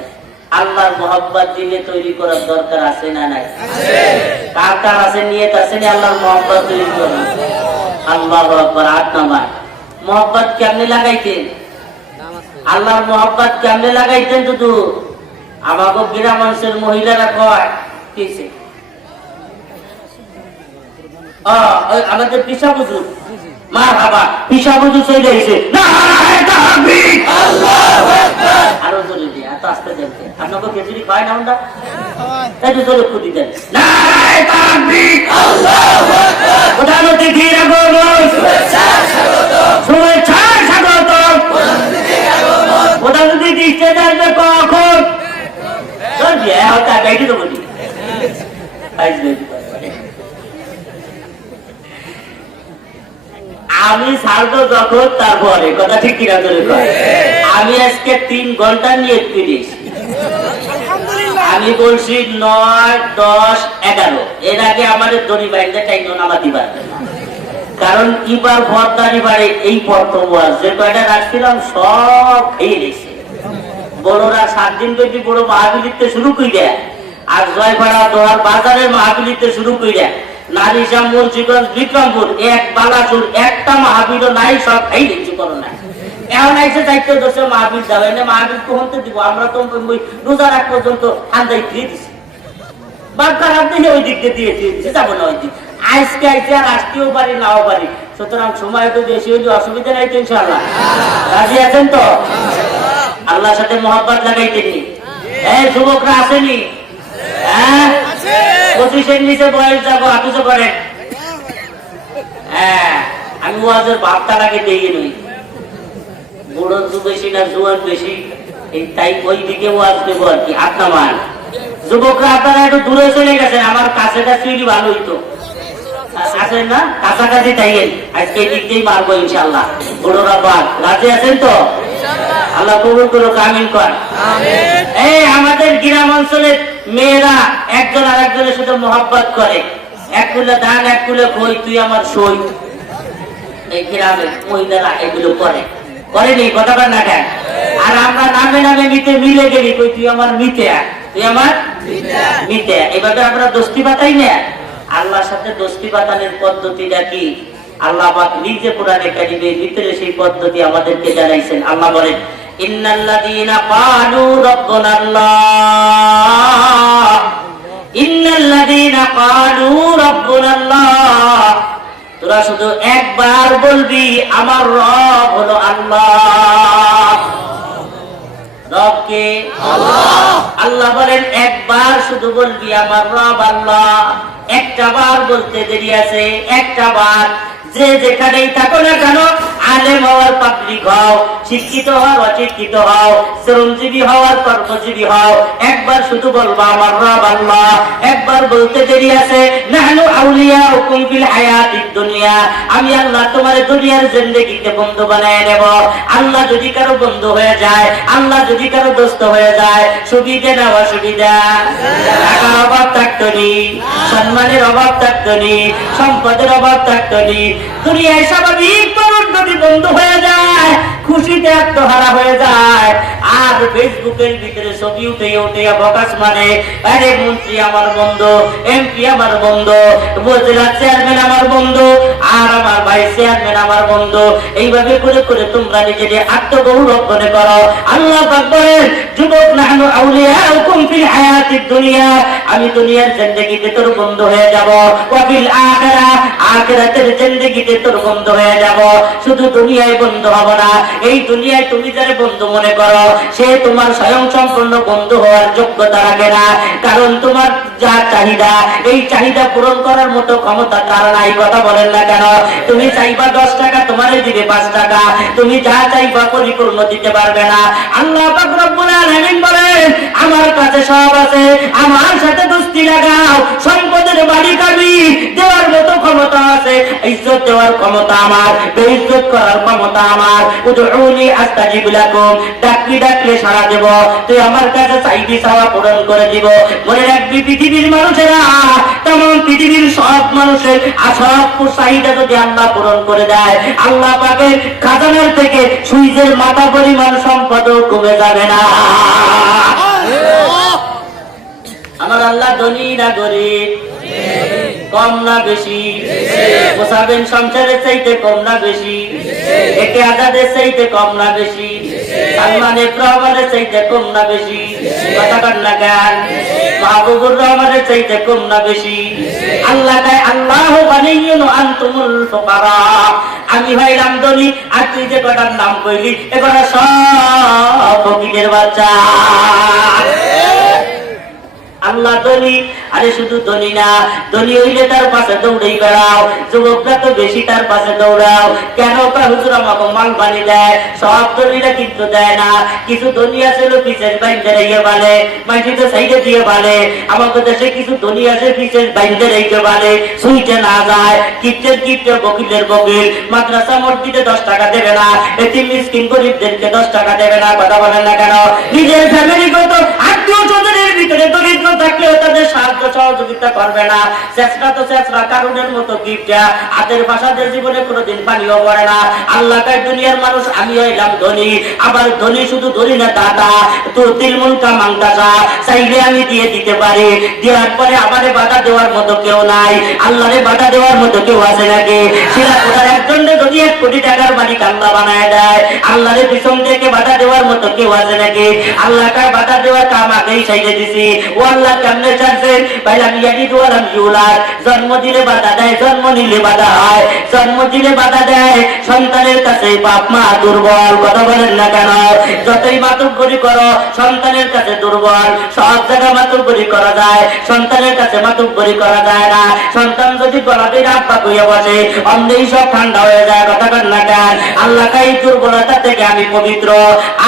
আল্লাহর মহব্বত দিলে তৈরি করার দরকার আছে না নাই? কার কার আছে, নিয়ত আছে না আল্লাহর মহব্বত তৈরি করার? আল্লাহু আকবার। 8 নাম্বার, মহব্বত কেমনে লাগাইতেন? আল্লাহর মহব্বত কেমনে লাগাইতেন? শুধু আমাকে গ্রাম মানুষের মহিলারা কয় কিসে আমাদের পিসা বুঝুন, মারহাবা, পিসা বুঝু চলে এসে আরো জোরে দিয়ে, এত আস্তে দেখতে আপনাকে খেজুরি খায় না আমরা, তাই তো জোরে খুদি দেন। প্রধান অতিথি শুভেচ্ছা স্বাগত। প্রধান অতিথি স্টেজে আসবে কখন? আমি ছাড়বো যখন, তারপরে কথা ঠিক কিনা ধরে কয়। আমি আজকে 3 ঘন্টা নিয়ে ফিরেছি। আমি বলছি 9, 10, 11 এর আগে আমাদের দড়ি বাইন্দা টাইম নামাতে পারবে না, কারণ এবার ভরদারি বাড়ে এই প্রথম যে কয়টা রাখছিলাম সব খেয়ে গেছে। বড়রা 7 দিন ব্যাপী বড় মাহফিলিতে শুরু করে দেয়, আর জয়পাড়া দোয়ার বাজারে মাহফিলিতে শুরু করে দেয়। নারিশা, মুন্সিগঞ্জ, বিক্রমপুর, এক বালাসুর একটা মাহফিল নাই, সব খাই দিচ্ছি করোনা। এখন আইসে দায়িত্ব দোষে মাহফিল যাবে না, মাহফিল কমতে দিব। আমরা তো রোজা রাখ পর্যন্ত ঠান্ডায় ফিরে দিছি, বাদ খারাপ দিলে ওই দিক দিয়ে ফিরে দিচ্ছে, যাবো না ওই দিক। আজকে আইসে আর আসতেও পারি, নাও পারি। সুতরাং সময় তো বেশি হইলে অসুবিধা নাই তো, ইনশাআল্লাহ রাজি আছেন তো? আল্লাহর সাথে মহব্বত লাগাইতেনি। এই যুবকরা আসেনি? হ্যাঁ, 25-এর নিচে বয়স যাবো, হাতুসে করেন। হ্যাঁ, আমি ওয়াজের ভাবটা লাগে দিয়ে নই, বুড়ো বেশি না জুয়ান বেশি, তাই ওই দিকে ওয়াজ দেবো আর কি। 8 নাম্বার, যুবকরা আপনারা একটু দূরে চলে গেছেন, আমার কাছে কাছে ভালো হইতো। আসেন না কাছাকাছি, তাই আজকে এই দিক দিয়েই মারবো ইনশাআল্লাহ। বুড়োরা বাদ, রাজি আছেন তো? আল্লাহ কবুল করুক, আমিন কর। এই আমাদের গ্রাম অঞ্চলের মেয়েরা একজন আর একজনের সাথে মহব্বত করে, এক কুলে ধান এক কুলে খই, তুই আমার সই। এই গ্রামের মহিলারা এগুলো করেনি, কথা বল না কেন? আর আমরা নামে নামে মিতে মিলে গেলি, কই তুই আমার মিতে, তুই আমার মিতে। এভাবে আমরা দোস্তি পাতাই না। আল্লাহর সাথে দোস্তি পাতানোর পদ্ধতিটা কি? আল্লাহ পাক নিজে কোরআনে কারিমের ভিতরে সেই পদ্ধতি আমাদেরকে জানাইছেন। আল্লাহ বলেন, ইন্নাল্লাযীনা ক্বালু রাব্বুনাল্লাহ, ইন্নাল্লাযীনা ক্বালু রাব্বুনাল্লাহ। তোরা শুধু একবার বলবি আমার রব হলো আল্লাহ। রব কে? আল্লাহ। আল্লাহ বলেন একবার শুধু বলবি আমার রব আল্লাহ। একটা বার বলতে দেরি আছে, একটা বার। যে যেখানেই থাকো না কেন, আলেম হওয়ার পাবলিক হও, শিক্ষিত হওয়ার অশিক্ষিত হও, শ্রমজীবী হওয়ার কর্মজীবী হও, একবার শুধু বলবা আমার রব আল্লাহ। একবার বলতে দেরি আছে। নাহনু আউলিয়াউকুম ফিল হায়াতিদ দুনিয়া, আমি আল্লাহ তোমার দুনিয়ার জিন্দেগিতে বন্ধু বানায় নেব। আল্লাহ যদি কারো বন্ধু হয়ে যায়, আল্লাহ যদি কারো দোস্ত হয়ে যায়, সুবিধা না অসুবিধা, টাকার অভাব থাকতো নি, সম্মানের অভাব থাকতো নি, সম্পদের অভাব থাকতো নি। দুনিয়ায় স্বাভাবিক মানুষ যদি বন্ধু হয়ে যায়, খুশিতে আত্মহারা হয়ে যায়। আর ফেসবুকের ভিতরে ছবি উঠে বকাস মানে, আরে মন্ত্রী আমার বন্ধু, এমপি আমার বন্ধু, উপজেলা চেয়ারম্যান আমার বন্ধু, আর আমার ভাই চেয়ারম্যান আমার বন্ধু। এইভাবে করে করে তোমরা নিজেদের আত্মগৌরব মনে করো। আল্লাহ পাক বলেন, যুবক নাহনু আউলিয়াউকুম ফিল হায়াতিদ দুনিয়া, আমি দুনিয়ার জিন্দেগিতে তোর বন্ধু হয়ে যাব। ওয়া ফিল আখিরাহ, আখিরাতের জিন্দেগিতে তোর বন্ধু হয়ে যাব। শুধু দুনিয়ায় বন্ধু হব না, এই দুনিয়ায় তুমি যারা বন্ধু মনে করো, সে তোমার স্বয়ং সম্পূর্ণ বন্ধু হওয়ার যোগ্যতা রাখে না, কারণ তোমার যা চাহিদা এই চাহিদা পূরণ করার মতো ক্ষমতা তার নাই। কথা বলেন না কেন? তুমি চাইবা 10 টাকা, তোমারে দিবে 5 টাকা, তুমি যা চাইবা পরিপূর্ণ দিতে পারবে না। আল্লাহ পাক রব্বুল আলামিন বলেন আমার কাছে সব আছে, আমার সাথে দোস্তি লাগাও, সম্পদের বাড়ি কাবি দেওয়ার মতো ক্ষমতা আছে, ইজ্জত দেওয়ার ক্ষমতা আমার, বেইজ্জত করার ক্ষমতা আমার। উদউনি আস্তাজিব লাকুম, ডাকলে সাড়া দেব, তুই আমার কাছে চাইবি চাওয়া পূরণ করে দিব। মনে রাখবি পৃথিবীর মানুষেরা, তেমন পৃথিবীর সব মানুষের সব চাহিদা যদি আল্লাহ পূরণ করে দেয়, আল্লাহ পাকের খাজানার থেকে সুইজের মাথা পরিমাণ সম্পদও কমে যাবে না। আমার আল্লাহ ধনী না গরিব, কম না বেশি, মোসাবেন সংসারের চাইতে কম না বেশি, একে আজাদের চাইতে কম না বেশি, সালমানের রহমানের চাইতে কম না বেশি, কথা কান না গান, মাহবুবুর রহমানের চাইতে কম না বেশি। আল্লাহ তাই আল্লাহু গানিয়্যুন ওয়া আনতুমুল ফুকারা, আমি হইলাম ধনী আর তুই যে কটার নাম কইলি এ কটা সব ফকিরের বাচ্চা। আল্লাহ ধনী, আরে শুধু ধনী না, ধনী হইলে তার পাশে দৌড়েই বেড়াও, যুবকরা তো বেশি তার পাশে দৌড়াও কেন? হুজুর আমাকে মাল বানি দেয়, সব ধনীরা কিন্তু দেয় না। কিছু ধনী আছে পিছের বাইন্দে রেখে বলে, মাটিতে সাইডে দিয়ে বলে। আমাদের দেশে কিছু ধনী আছে পিছের বাইন্দে রেখে বলে, সুইটে না যায়, কিপ্টের বকিলের বকিল, মাদ্রাসা মসজিদে 10 টাকা দেবে না, এতিম মিসকিন গরিবদেরকে 10 টাকা দেবে না। কথা বলেন না কেন? নিজের ফ্যামিলিগত আত্মীয় স্বজনের ভিতরে দরিদ্র থাকলেও তাদের সাহায্য সহযোগিতা করবে না। চেষ্টা কারণের মতো গিফটা হাতের বাসাদের জীবনে কোনোদিন পানিও পড়ে না। আল্লাহ কাই দুনিয়ার মানুষ আমি হইলাম ধনী, আবার ধনী শুধু ধনী না দাতা, তো তিলমুলকা মাংতাসা চাইলে আমি দিয়ে দিতে পারি, দেওয়ার পরে আমারে বাধা দেওয়ার মতো কেউ নাই। আল্লাহরে বাধা দেওয়ার মতো কেউ আছে নাকি? সেটা কোথার একজনে যদি 1 কোটি টাকার মালিক আল্লাহ বানায় দেয়, আল্লাহরে পিছন থেকে বাধা দেওয়ার মতো কেউ আছে নাকি? আল্লাহ কার বাধা দেওয়ার কাম আগেই সাইডে দিছি। ও আল্লাহ কেমনে চাচ্ছেন? ভাই আমি ইয়ালিদ ওয়া লাম ইউলাদ, জন্ম দিলে বাধা দেয়, জন্ম নিলে বাধা হয়, জন্ম দিলে বাধা দেয়। সন্তানের কাছে বাপ মা দুর্বল, কথা বলেন না কেন? যতই মাতব্বরি করো সন্তানের কাছে দুর্বল। সব জায়গায় মাতব্বরি করা যায়, সন্তানের কাছে মাতব্বরি করা যায় না। সন্তান যদি গলাতে আব্বা কইয়া বসে, অমনি সব ঠান্ডা হয়ে যায়। কথা বলেন না কেন? আল্লাহ কাই দুর্বলতা থেকে আমি পবিত্র,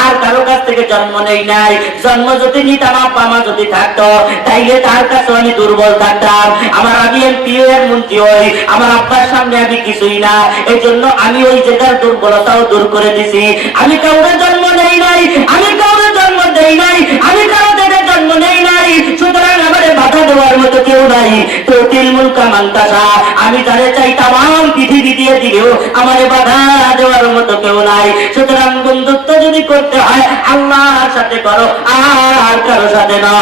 আর কারো কাছ থেকে জন্ম নেই নাই। জন্ম যদি নিতাম, আব্বা মা যদি থাকতো, তাইলে তার কাছে আমি দুর্বল থাকতাম। আমার আমি এমপি এর মন্ত্রী হই, আমার আব্বার সামনে আমি কিছুই না। এই জন্য আমি ওই জায়গার দুর্বলতাও দূর করে দিছি। আমি কাউকে জন্ম নেই নাই, আমি কাউকে জন্ম দেই নাই, আমি কারো থেকে জন্ম নেই নাই, সুতরাং আমার বাধা দেওয়ার মতো কেউ নাই। তো তিলমুলকা মাংতাসা, আমি তারে চাই তাম পৃথিবী দিয়ে দিলেও আমার বাধা দেওয়ার মতো কেউ নাই। সুতরাং বন্ধুত্ব যদি করতে হয় আল্লাহর সাথে করো, আর কারো সাথে না।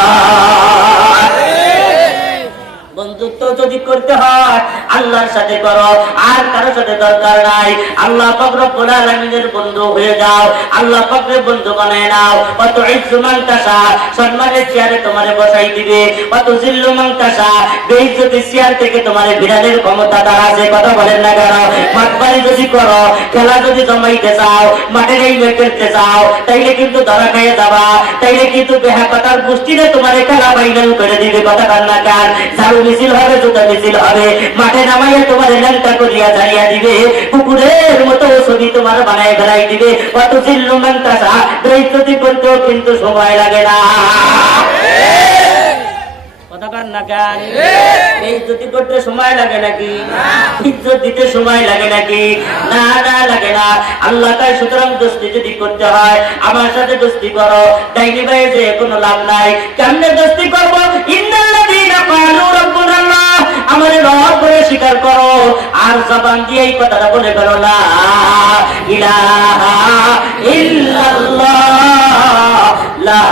বন্ধুত্ব যদি করতে হয় আল্লাহর সাথে করো, আর কারো সাথে দরকার নাই। আল্লাহ পাক রব্বুল আলামিনের বন্ধু হয়ে যাও, আল্লাহ পাকের বন্ধু বানায় নাও। কত ইজ্জু মান তাশা, সম্মানের চেয়ারে তোমারে বসাই দিবে। কত জিল্লু মান তাশা, বেইজ্জতির চেয়ার থেকে তোমারে বিরানের ক্ষমতা তার আছে। কথা বলেন না কেন? মাঠবাড়ি যদি করো, খেলা যদি জমাইতে চাও, মাঠের এই খেলতে চাও, তাইলে কিন্তু ধরা খেয়ে যাবা, তাইলে কিন্তু বেহাকাতার গোষ্ঠীরে তোমারে খেলা ফাইনাল করে দিবে। কথা বলেন না কেন? ঝাড়ু মিছিল হবে, জুতা মিছিল হবে, মাঠে নামাইয়া তোমার ল্যাংটা করিয়া জানিয়া দিবে, কুকুরের মতো ছবি তোমার বানায় বেড়াই দিবে। কত জিল্লু মান তাশা, বেইজ্জতি করতেও কিন্তু সময় লাগে না। বেইজ্জতি করতে সময় লাগে নাকি? ইজ্জত দিতে সময় লাগে নাকি? না না, লাগে না। আল্লাহ তাই সুতরাং দোস্তি যদি করতে হয় আমার সাথে দোস্তি করো, ডাইনি ভাই যে কোনো লাভ নাই। কেমনে দোস্তি করবো? ইন্নাল্লাযীনা ক্বালু রাব্বুনাল্লাহ, আমার রব বলে স্বীকার করো, আর জবান দিয়ে এই কথাটা বলে ফেলো, লা ইলাহা ইল্লাল্লাহ, লা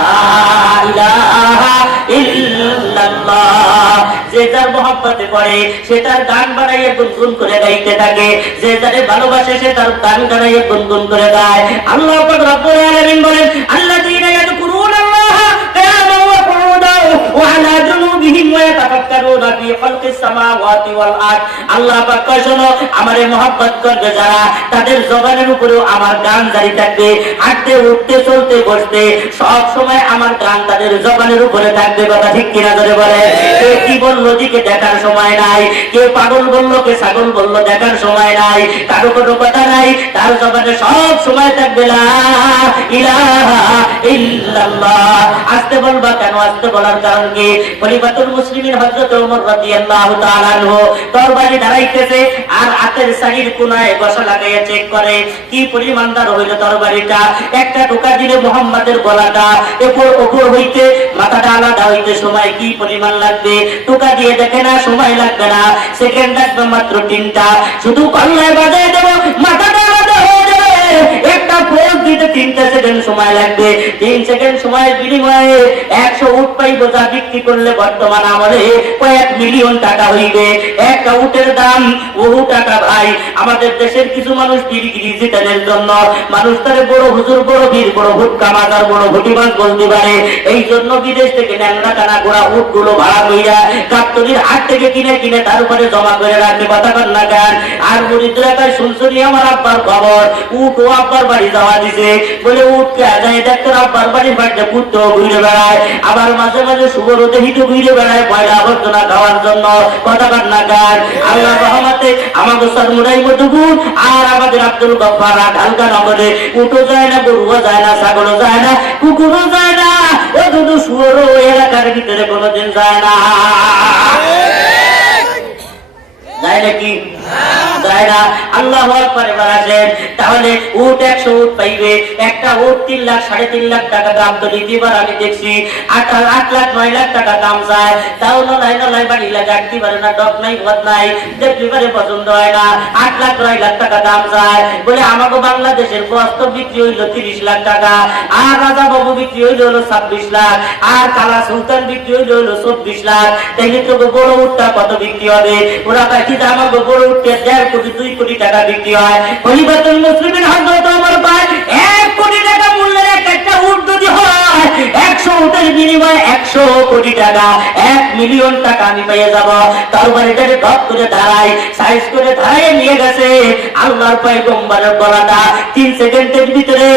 ইলাহা ইল্লাল্লাহ। যে যার মহব্বতে পড়ে সে তার গান বানাইয়ে গুনগুন করে গাইতে থাকে, যে যারে ভালোবাসে সে তার গান গাইয়ে গুনগুন করে গায়। আল্লাহ পাক রব্বুল আলামিন বলেন, আল্লাযীনা ইয়াযকুরুনাল্লাহা কিয়ামান ওয়া কুউদান ওয়া আলা জুনুবিহিম ওয়া ইয়াতাফাক্কারুনা ফি খালকিস সামাওয়াতি ওয়াল আরদ। আল্লাহ পাক কয় শোনো, আমারে মহব্বত করবে যারা, তাদের জবানের উপরেও আমার গান জারি থাকবে। হাঁটতে উঠতে চলতে বসতে সব সময় আমার গান তাদের জবানের উপরে থাকবে। কথা ঠিক কিনা ধরে বলে? কে কি বললো দিকে দেখার সময় নাই, কে পাগল বললো, কে ছাগল বললো দেখার সময় নাই, কারো কোনো কথা নাই, তার জবানে সব সময় থাকবে লা ইলাহা ইল্লাল্লাহ। আস্তে বলবা কেন? আস্তে বলার কারণ কি? খলিফাতুল মুসলিমিন হযরত ওমর রাদিয়াল্লাহু তাআলা আনহু তরবারি দাঁড়াইতেছে আর হাতের সাইড কোনায় বসা লাগাইয়া চেক করে কি পরিমাণ দার হইল তরবারিটা। একটা টোকা দিলে মুহাম্মাদের গলাটা উপর হইতে মাথাটা আলাদা হইতে সময় কি পরিমাণ লাগবে? টোকা দিয়ে দেখে না, সময় লাগবে না, সেকেন্ড লাগবে মাত্র 3টা। শুধু কল্লায় বাজায় দেব, মাথাটা আলাদা হয়ে যাবে। একটা পোজ দিতে 3টা সেকেন্ড সময় লাগবে। 3 সেকেন্ড সময়ের বিনিময়ে 100 উট পাইব, যা বিক্রি করলে বর্তমান আমলে কয়েক মিলিয়ন টাকা হইবে। একটা উটের দাম বহু টাকা ভাই। আমাদের দেশের কিছু মানুষ গিরিগিরি জিতানের জন্য মানুষ তারে বড় হুজুর, বড় বীর, বড় হুটকা মাজার, বড় ভুটিবাজ বলতে পারে। এই জন্য বিদেশ থেকে ন্যাংরা টানা গোড়া উট গুলো ভাড়া কইরা গাবতলির হাট থেকে কিনে কিনে তার উপরে জমা করে রাখতে কথা কর না গান। আর মুরিদরা কয় শুনছনি আমার আব্বার খবর, উট ও আব্বার বাড়ি যাওয়া দিছে বলে উঠকে যায় দেখতে আব্বার বাড়ির বাড়িতে কুত্তো ঘুরে বেড়ায়, আবার মাঝে মাঝে শুভর দেহিতে ঘুরে বেড়ায় পয়লা আবর্জনা খাওয়ার জন্য কথা কর না গান। আল্লাহ রহমতে আমাদের সরমুরাই মধুগুণ আর আমাদের আব্দুল গফফার ঢালকা নগরে উঠো যায় না, গরুও যায় না, ছাগলও যায় না, কুকুরও যায় না, ও দুধু শুয়োরও এলাকার ভিতরে কোনোদিন যায় না। যায় নাকি? যায় না। আল্লাহু আকবার। এবার আসেন তাহলে উট 100 উট পাইবে। একটা উট 3 লাখ 3.5 লাখ টাকা দাম। তো দ্বিতীয়বার আমি দেখছি 8 লাখ 9 লাখ টাকা দাম চায়, তাও নলাই বাড়ি লাগে আটটি পারে না, ডক নাই, ভদ নাই, দেখলিবারে পছন্দ হয় না। 8 লাখ 9 লাখ টাকা দাম চায় বলে আমাকে বাংলাদেশের বস্ত্র বিক্রি হইলো 30 লাখ টাকা, আর রাজা বাবু বিক্রি হইলো 26 লাখ, আর কালা সুলতান বিক্রি হইলো 24 লাখ। তাইলে তো বড় উটটা কত বিক্রি হবে? ওরা কি আমাকে বড় উঠতে 1.5 কোটি 2 কোটি টাকা বিক্রি হয়। খলিফাতুল মুসলিমিন হযরত ওমর ভাই 1 কোটি টাকা মূল্যের একটা উট যদি হয়, 100 উটের বিনিময়ে 100 কোটি টাকা, 1 মিলিয়ন টাকা আমি পেয়ে যাব। তরবারিটারে ঢক করে দাঁড়াই, সাইজ করে দাঁড়ায় নিয়ে গেছে আল্লাহর পয়গম্বরের গলাটা 3 সেকেন্ডের ভিতরে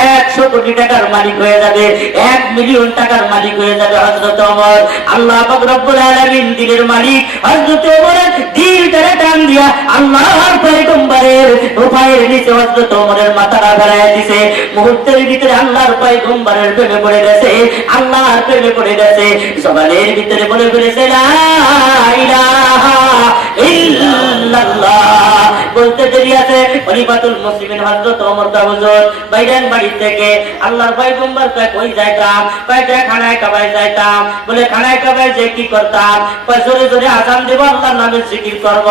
100 কোটি টাকার মালিক হয়ে যাবে, 1 মিলিয়ন টাকার মালিক হয়ে যাবে হযরত ওমর। আল্লাহ পাক রব্বুল আলামিন দিলের মালিক হযরত ওমরের দিলটারে টান দিয়া আল্লাহর পয়গম্বরের রূপায়ের নিচে হযরত ওমরের মাথাটা ফেলাইয়া দিয়েছে। মুহূর্তের ভিতরে আল্লাহর পয়গম্বরের প্রেমে পড়ে গেছে, আল্লাহর প্রেমে পড়ে গেছে। জবানের ভিতরে বলে ফেলেছে লা ইলাহা ইল্লাল্লাহ। বলতে দেরি আছে। খলিফাতুল মুসলিমিন হযরত ওমর হুজুর বাইরেন বাড়ি থেকে আল্লাহর পয়গম্বর কই যাইতাম? কয়টা খানায় কাবায় যাইতাম। বলে খানায় কাবায় যে কি করতাম? জোরে জোরে আযান দেব, আল্লাহর নামে জিকির করব।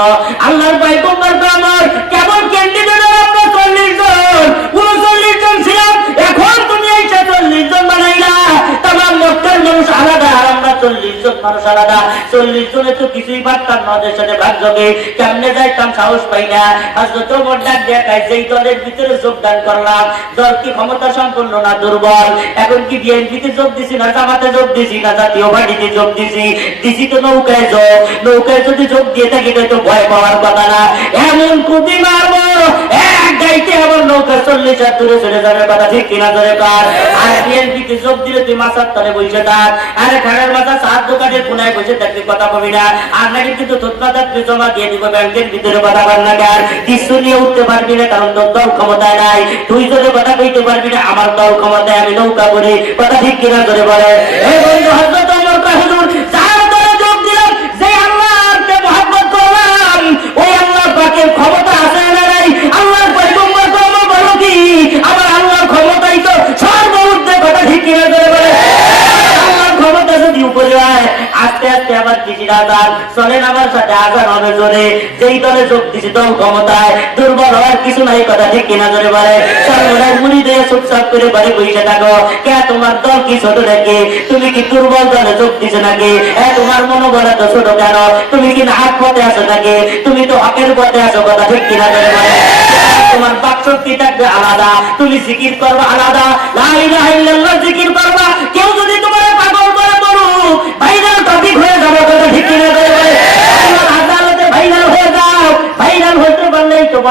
আল্লাহর পয়গম্বর আমার কেমন ক্যান্ডিডেট? আমরা 40 জন 39 জন ছিলাম, এখন তুমি এই 40 জন বানাইলা। তামাম মক্কার মানুষ আলাদা আর আমরা 40 জন মানুষ আলাদা। 40 জনে তো কিছুই পারতাম না, ওদের সাথে ভাগ্যবে কেমনে যাইতাম সাহস পাই না। হযরত ওমর ডাক দেখায় যেই দলের ভিতরে যোগদান করলাম, দল কি ক্ষমতা সম্পন্ন না দুর্বল? এখন কি বিএনপিতে যোগ দিছি না জামাতে যোগ দিছি না জাতীয় পার্টিতে যোগ দিছি? দিছি তো নৌকায় যোগ। নৌকায় যদি যোগ দিয়ে থাকি তো ভয় পাওয়ার কথা না। এমন কুবি মারবো এক গাইতে আমার নৌকা 40 হাত দূরে চলে যাবে। কথা ঠিক কিনা ধরে পার। আর বিএনপিতে যোগ দিলে তুই মাথার তলে বসে থাক, আরে ঘাড়ের মাথা 7 দোকানের কোনায় বসে থাকবি, কথা কবি না। আর নাকি কিন্তু তোতমাতা জমা দিয়ে দিব ব্যাংকের ভিতরে, কথা বল না কেন? কিছু নিয়ে উঠতে পারবি না, কারণ তোর দল ক্ষমতায় নাই। তুই যদি কথা কইতে পারবি না, আমার দল ক্ষমতায়, আমি নৌকা করি। কথা ঠিক কিনা ধরে বলে। এই বন্ধু হযরত ওমর হুজুর যার দলে যোগ দিলাম, যে আল্লাহকে মহব্বত করলাম, ওই আল্লাহ পাকের ক্ষমতা আছে না নাই? আল্লাহর পয়গম্বর তো আমার বলো কি আমার আল্লাহর ক্ষমতাই তো সর্বউচ্চে। কথা ঠিক কিনা ধরে বলে। আল্লাহর ক্ষমতা যদি উপরে হয়, আস্তে আস্তে আবার কৃষির আজান চলেন আমার সাথে আজান হবে জোরে। যেই দলে যোগ দিছি দল ক্ষমতায়, দুর্বল হওয়ার কিছু নাই। কথা ঠিক কিনা ধরে বলে। সর্বদাই মুড়ি দিয়ে চুপচাপ করে বাড়ি বসে থাকো। কে তোমার দল কি ছোট নাকি? তুমি কি দুর্বল দলে যোগ দিছো নাকি? তোমার মনোবল এত ছোট কেন? তুমি কি না হাত পথে আছো নাকি? তুমি তো হকের পথে আছো। কথা ঠিক কিনা ধরে বলে। তোমার বাকশক্তি থাকবে আলাদা, তুমি জিকির করবা আলাদা, লা ইলাহা ইল্লাল্লাহ জিকির করবা। কেউ যদি তোমার পাগল করে বলো ভাইরাল টপিক হয়ে যাবে। কথা ঠিক কিনা ধরে বলে।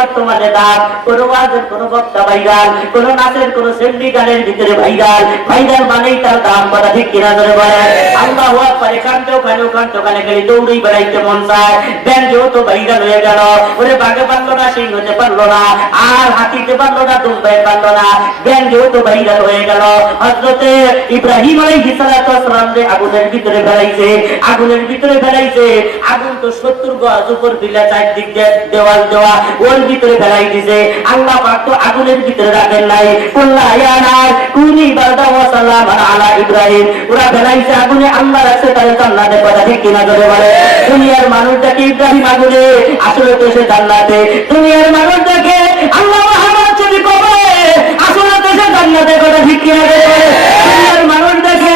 বর্তমানে দাম, কোন ওয়াজের কোন বক্তা ভাইরাল, কোন নাচের কোন সেমনি গানের ভিতরে ভাইরাল, ভাইরাল মানেই তার দাম কথা ঠিক কিনা ধরে বলে। আল্লাহু আকবার, এখানটা ওখানে গেলে দৌড়েই বেড়াইতে মন চায়। ব্যাংকেও তো ভাইরাল হয়ে গেল, ওরে বাঘে পারলো না, সিংহ হতে পারলো না, আর হাতিতে পারলো না, দুম্বায় পারলো না, ব্যাংকেও তো ভাইরাল হয়ে গেল। হযরতে ইব্রাহিম আলাইহিস সালাম যে আগুনের ভিতরে ফেলাইছে, আগুন তো 70 গজ উপর দিলে চারদিক দিয়ে দেওয়াল দেওয়া, ওর ভিতরে ফেলাই দিছে। আল্লাহ পাক তো আগুনের ভিতরে রাখেন নাই, কুল্লা ইয়া নার কুনি বারদান ওয়া সালামান আলা ইব্রাহিম, ওরা ফেলাইছে আগুনে, আল্লাহ রাখছে তারে জান্নাতে কথা ঠিক কিনা ধরে বলে। দুনিয়ার মানুষটাকে ইব্রাহিম আগুনে, আসলে তো সে জান্নাতে। দুনিয়ার মানুষটাকে আল্লাহ মুহাম্মদ যদি কবরে, আসলে তো সে জান্নাতে কথা ঠিক কিনা ধরে বলে। দুনিয়ার মানুষটাকে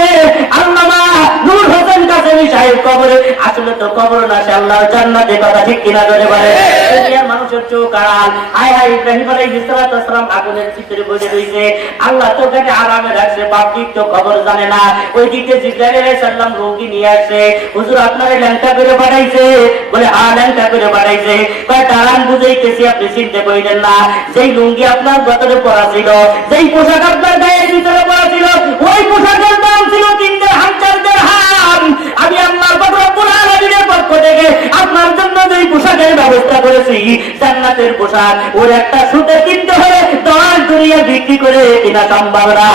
আল্লামা নূর হোসেন কাসেমি সাহেব কবরে, আসলে তো কবর না, সে আল্লাহর জান্নাতে কথা ঠিক কিনা ধরে বলে। দুনিয়ার মানুষের চোখ আড়াল, হায় হায় ইব্রাহিম আলাইহিস সালাম আগুনের ভিতরে বসে রইছে, আল্লাহ তো ওখানে আরামে রাখছে, পাবলিক তো খবর জানে না। ওই দিকে জিবরাইল আলাইহিস সালাম রোগী নিয়ে আসছে, হুজুর আপনারে ল্যাংটা করে পাঠাইছে, বলে হ্যাঁ ল্যাংটা করে পাঠাইছে। কয় দাঁড়ান বুঝাইতেছি, আপনি চিনতে পারলেন না, যেই লুঙ্গি আপনার গতরে পরা ছিল, যেই পোশাক আপনার গায়ের ভিতরে পরা ছিল, ওই পোশাকের দাম ছিল 3 দিরহাম। আমি আল্লাহর রব্বুল আলামিনের পক্ষ থেকে আপনার জন্য যেই পোশাকের ব্যবস্থা করেছি, জান্নাতের পোশাক, ওর একটা সুতে কিনতে হলে 10 দুনিয়া বিক্রি করে কিনা সম্ভব না।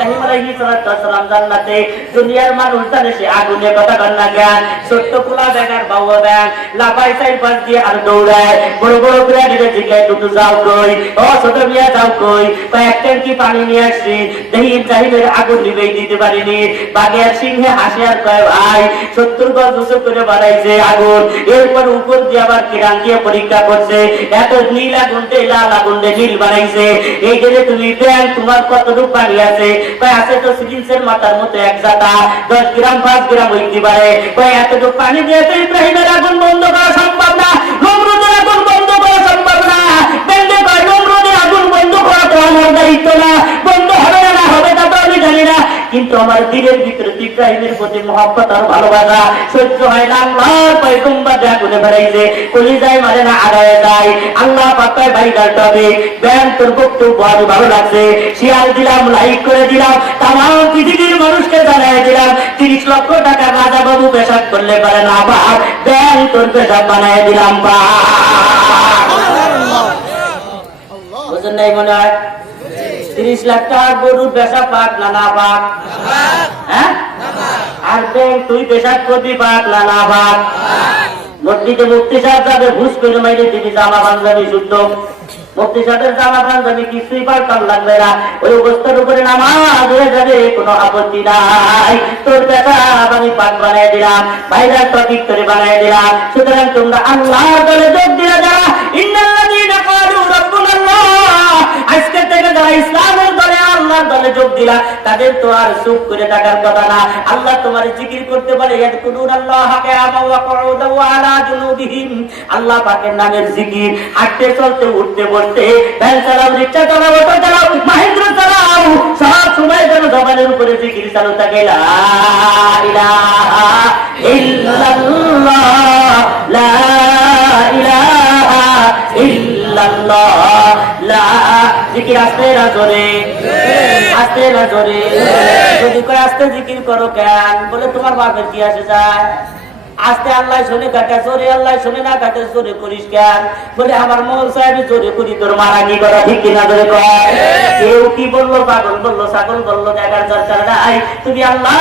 ইব্রাহিম আলাইহিস সালাম জান্নাতে, দুনিয়ার মানুষ জানে সে আগুনে কথা কান্না জ্ঞান, ছোট্ট পোলা ব্যাগার বাবা ব্যাগ লাফাই চাই পাশ দিয়ে আর দৌড়ায়, বড় বড় করে দিলে জিজ্ঞাসা টুটু যাও কই, ও ছোট মিয়া যাও কই, কয়েক ট্যাঙ্কি পানি নিয়ে আসছি, দেখি ইব্রাহিমের আগুন নিবেই দিতে পারিনি। বাঘে আর সিংহে হাসি আর কয় ভাই 70 গজ উঁচু করে বাড়াইছে আগুন, এরপর উপর দিয়ে আবার কিরান দিয়ে পরীক্ষা করছে, এত নীল আগুন লাল আগুন নীল বানাইছে, এই গেলে তুমি ব্যাং তোমার কতটুকু পানি আছে, কয় আছে তো সিরিঞ্জের মাথার মতো এক জাতা, 10 গ্রাম 5 গ্রাম হইতে পারে, কয় এতটুকু পানি দিয়ে তো ইব্রাহিমের আগুন বন্ধ করা সম্ভব না, নমরুদের আগুন বন্ধ করা সম্ভব না। বেন্দে কয় নমরুদের আগুন বন্ধ করা তো আমার দায়িত্ব না, বন্ধ হবে না হবে তা তো আমি জানি না, কিন্তু আমার দিলের ভিতরে ইব্রাহিমের প্রতি মহব্বত আর ভালোবাসা সহ্য হয় না। আল্লাহর পয়গম্বর আগুনে বেড়াইছে, কলিজায় মানে না আগায় যায়। আল্লাহ পাকায় ভাইরাল টপিক, ব্যান তোর বক্তব্য আমি ভালো লাগছে, শেয়ার দিলাম, লাইক করে দিলাম, তামাম পৃথিবীর মানুষকে জানাই দিলাম। 30 লক্ষ টাকা রাজা বাবু পেশাব করলে পারে না, বাপ ব্যান তোর পেশাব বানায় দিলাম, বুঝলেন নাই মনে হয়? 30 লাখ টাকা গরুর পেশাব পাক না না পাক, হ্যাঁ? আর তুই পেশাব করবি পাক না না পাক? মসজিদে মুফতি সাহেব যাবে, ঘুষ করে মাইলে দিবি জামা পাঞ্জাবি শুদ্ধ, মুফতি সাহেবের জামা পাঞ্জাবি কিছুই পাল্টান লাগবে না, ওই অবস্থার উপরে নামাজ হয়ে যাবে, কোনো আপত্তি নাই। তোর পেশাব আমি পাক বানাই দিলাম, ভাইরাল টপিক করে বানাই দিলাম। সুতরাং তোমরা আল্লাহর দলে যোগ দিয়ে যারা ইন্নাল্লাযীনা ক্বালু রাব্বুনাল্লাহ, আজকে থেকে যারা ইসলামের দলে আল্লাহর দলে যোগ দিলা, তাদের তো আর চুপ করে থাকার কথা না। আল্লাহ তোমার জিকির করতে বলে, ইয়াযকুরুনাল্লাহা কিয়ামান ওয়া কুউদান ওয়া আলা জুনুবিহিম, আল্লাহ পাকের নামের জিকির, হাঁটতে চলতে উঠতে বসতে, ভ্যান চালাও, রিকশা চালাও, অটো চালাও, মাহেন্দ্র চালাও, সব সময় যেন জবানের উপরে জিকির চালু থাকে, লা ইলাহা ইল্লাল্লাহ, লা ইলাহা ইল্লাল্লাহ, লা জিকির আস্তে না জোরে, আস্তে না জোরে, যদি করে আস্তে জিকির করো কেন, বলে তোমার বাপের কি আসে যায়, আস্তে আল্লাহ শুনে কাটে, জোরে আল্লাহ শুনে না কাটে, জোরে করিস কেন, বলে আমার মৌল সাহেব জোরে করি, তোর মারা কি করা ঠিক কিনা জোরে কয়। কেউ কি বললো, পাগল বললো, ছাগল বললো, দেখার দরকার নাই, তুমি আল্লাহ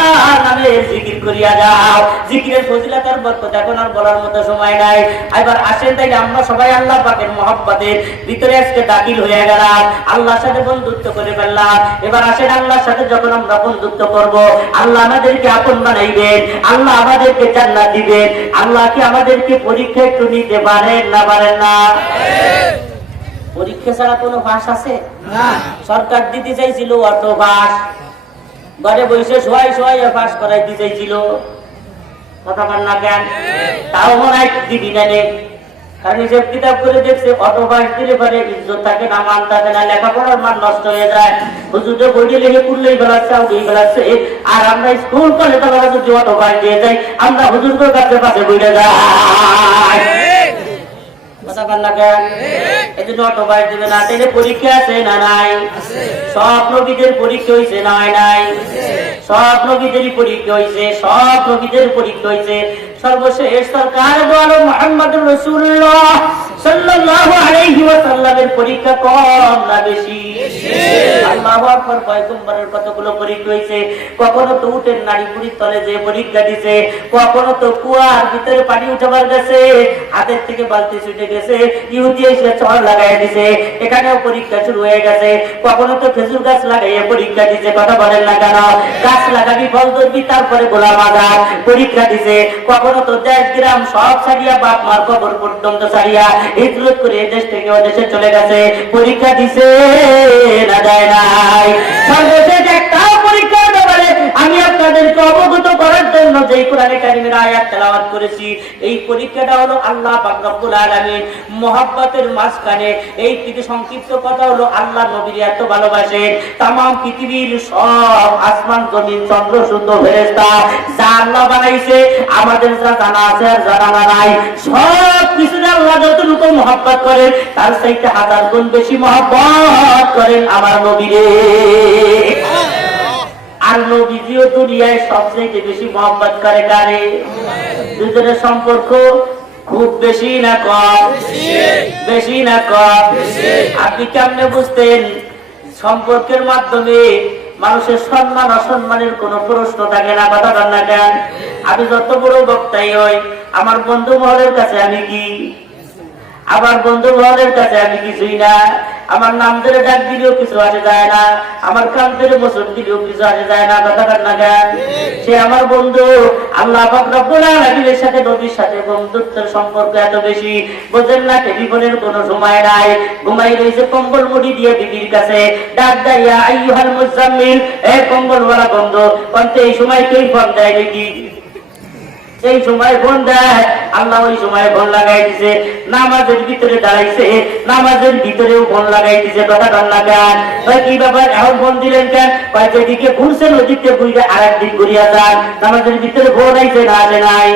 নামে জিকির করিয়া যাও। জিকিরের ফজিলত আর বরকত এখন আর বলার মতো সময় নাই। এবার আসেন, তাই আমরা সবাই আল্লাহ পাকের মহব্বতের ভিতরে আজকে দাখিল হয়ে গেলাম, আল্লাহর সাথে বন্ধুত্ব করে ফেললাম। এবার আসেন, আল্লাহর সাথে যখন আমরা বন্ধুত্ব করব, আল্লাহ আমাদেরকে আপন বানাইবেন, আল্লাহ আমাদেরকে জান্নাত দিবেন। আল্লাহ কি আমাদেরকে পরীক্ষা একটু নিতে পারেন না পারেন না? পরীক্ষা ছাড়া কোনো পাস আছে? সরকার দিতে চাইছিল অটো পাস, ঘরে বসে শোয়াই শোয়াই পাস করাইতে চাইছিল, কথা বল না কেন? তাও মনে হয় দিবি না, কারণ হিসেব কিতাব করে দেখছে অটো পাস দিলে পরে ইজ্জত থাকে না, মান থাকে না, লেখাপড়ার মান নষ্ট হয়ে যায়। হুজুরে বইয়ে লেগে পড়লেই বেলাচ্ছে, উঠেই বেলাচ্ছে, আর আমরা স্কুল কলেজ যদি অটো পাস দিয়ে যাই, আমরা হুজুরদের কাছে পাশে বইলে যাই। কথা বল না কেন? এই জন্য অটোবাই দিবে না। তাইলে পরীক্ষা আছে না নাই? সব নবীদের পরীক্ষা হয়েছে না হয় নাই? সব নবীদেরই পরীক্ষা হয়েছে, সব নবীদের পরীক্ষা হয়েছে। সর্বশেষ সরকার বলো মুহাম্মদুর রাসূলুল্লাহ সাল্লাল্লাহু আলাইহি ওয়াসাল্লামের পরীক্ষা কম না বেশি? আল্লাহু আকবার। পয়গম্বরের কতগুলো পরীক্ষা হয়েছে। কখনো তো উটের নাড়িভুড়ির তলে যে পরীক্ষা দিছে, কখনো তো কুয়ার ভিতরে পানি উঠাবার গেছে, হাতের থেকে বালতি ছুটে গেছে, ইহুদি এসে চড় লাগাই দিছে, এখানেও পরীক্ষা শুরু হয়ে গেছে। কখনো তো খেজুর গাছ লাগাইয়ে পরীক্ষা দিছে, কথা বলেন না কেন? গাছ লাগাবি, ফল ধরবি, তারপরে গোলা বাজার পরীক্ষা দিছে। কখনো তো দেশ গ্রাম সব ছাড়িয়া, বাপ মার কবর পর্যন্ত ছাড়িয়া হিজরত করে দেশ থেকে ওদেশে চলে গেছে, পরীক্ষা দিছে না দেয় নাই? সর্বশেষ একটা পরীক্ষা ব্যাপারে আমি আপনাদেরকে অবগত করার জন্য যে কোরআনে কারিমের আয়াত তেলাওয়াত করেছি, এই পরীক্ষাটা হলো আল্লাহ পাক রব্বুল আলামিন মহব্বতের মাঝখানে। এই থেকে সংক্ষিপ্ত কথা হলো আল্লাহ নবীর এত ভালোবাসেন, তাম পৃথিবীর সব আসমান জমিন চন্দ্র সূর্য ফেরেশতা যা আল্লাহ বানাইছে, আমাদের যা জানা আছে আর জানা নাই, সব কিছু আল্লাহ যতটুকু মহব্বত করেন তার চাইতে 1000 গুণ বেশি মহব্বত করেন আমার নবীরে। আর নবীজিও দুনিয়ায় সবচেয়ে বেশি মহব্বত করে কারে? দুজনের সম্পর্ক খুব বেশি না কম? বেশি না কম? আপনি কেমনে বুঝতেন? সম্পর্কের মাধ্যমে মানুষের সম্মান অসম্মানের কোন প্রশ্ন থাকে না, কথা বল না কেন? আমি যত বড় বক্তাই হই, আমার বন্ধু মহলের কাছে আমি কি? আমার বন্ধু মহলের কাছে আমি কিছুই না। আমার নাম ধরে ডাক দিলেও কিছু আসে যায় না, আমার কান ধরে মোচন দিলেও কিছু আসে যায় না, কথা বল না কেন? সে আমার বন্ধু। আল্লাহ পাক রব্বুল আলামিনের সাথে নবীর সাথে বন্ধুত্বের সম্পর্ক এত বেশি, বোঝেন না? টেলিফোনের কোনো সময় নাই, ঘুমাই রয়েছে কম্বল মুড়ি দিয়ে বিবির কাছে, ডাক দেয় ইয়া আইয়ুহাল মুজাম্মিল, এ কম্বলওয়ালা বন্ধু। কিন্তু এই সময় কেউ ফোন দেয় নাকি? এই সময় ফোন দেয়? আল্লাহ ওই সময় ফোন লাগাই দিছে। নামাজের ভিতরে দাঁড়াইছে, নামাজের ভিতরেও ফোন লাগাই দিছে, কথা বল না কেন? কি ব্যাপার, এখন ফোন দিলেন কেন? যেদিকে ঘুরছেন ওদিকে ঘুরে আর একদিক ঘুরিয়া যান। নামাজের ভিতরে ফোন আইছে না আসে নাই?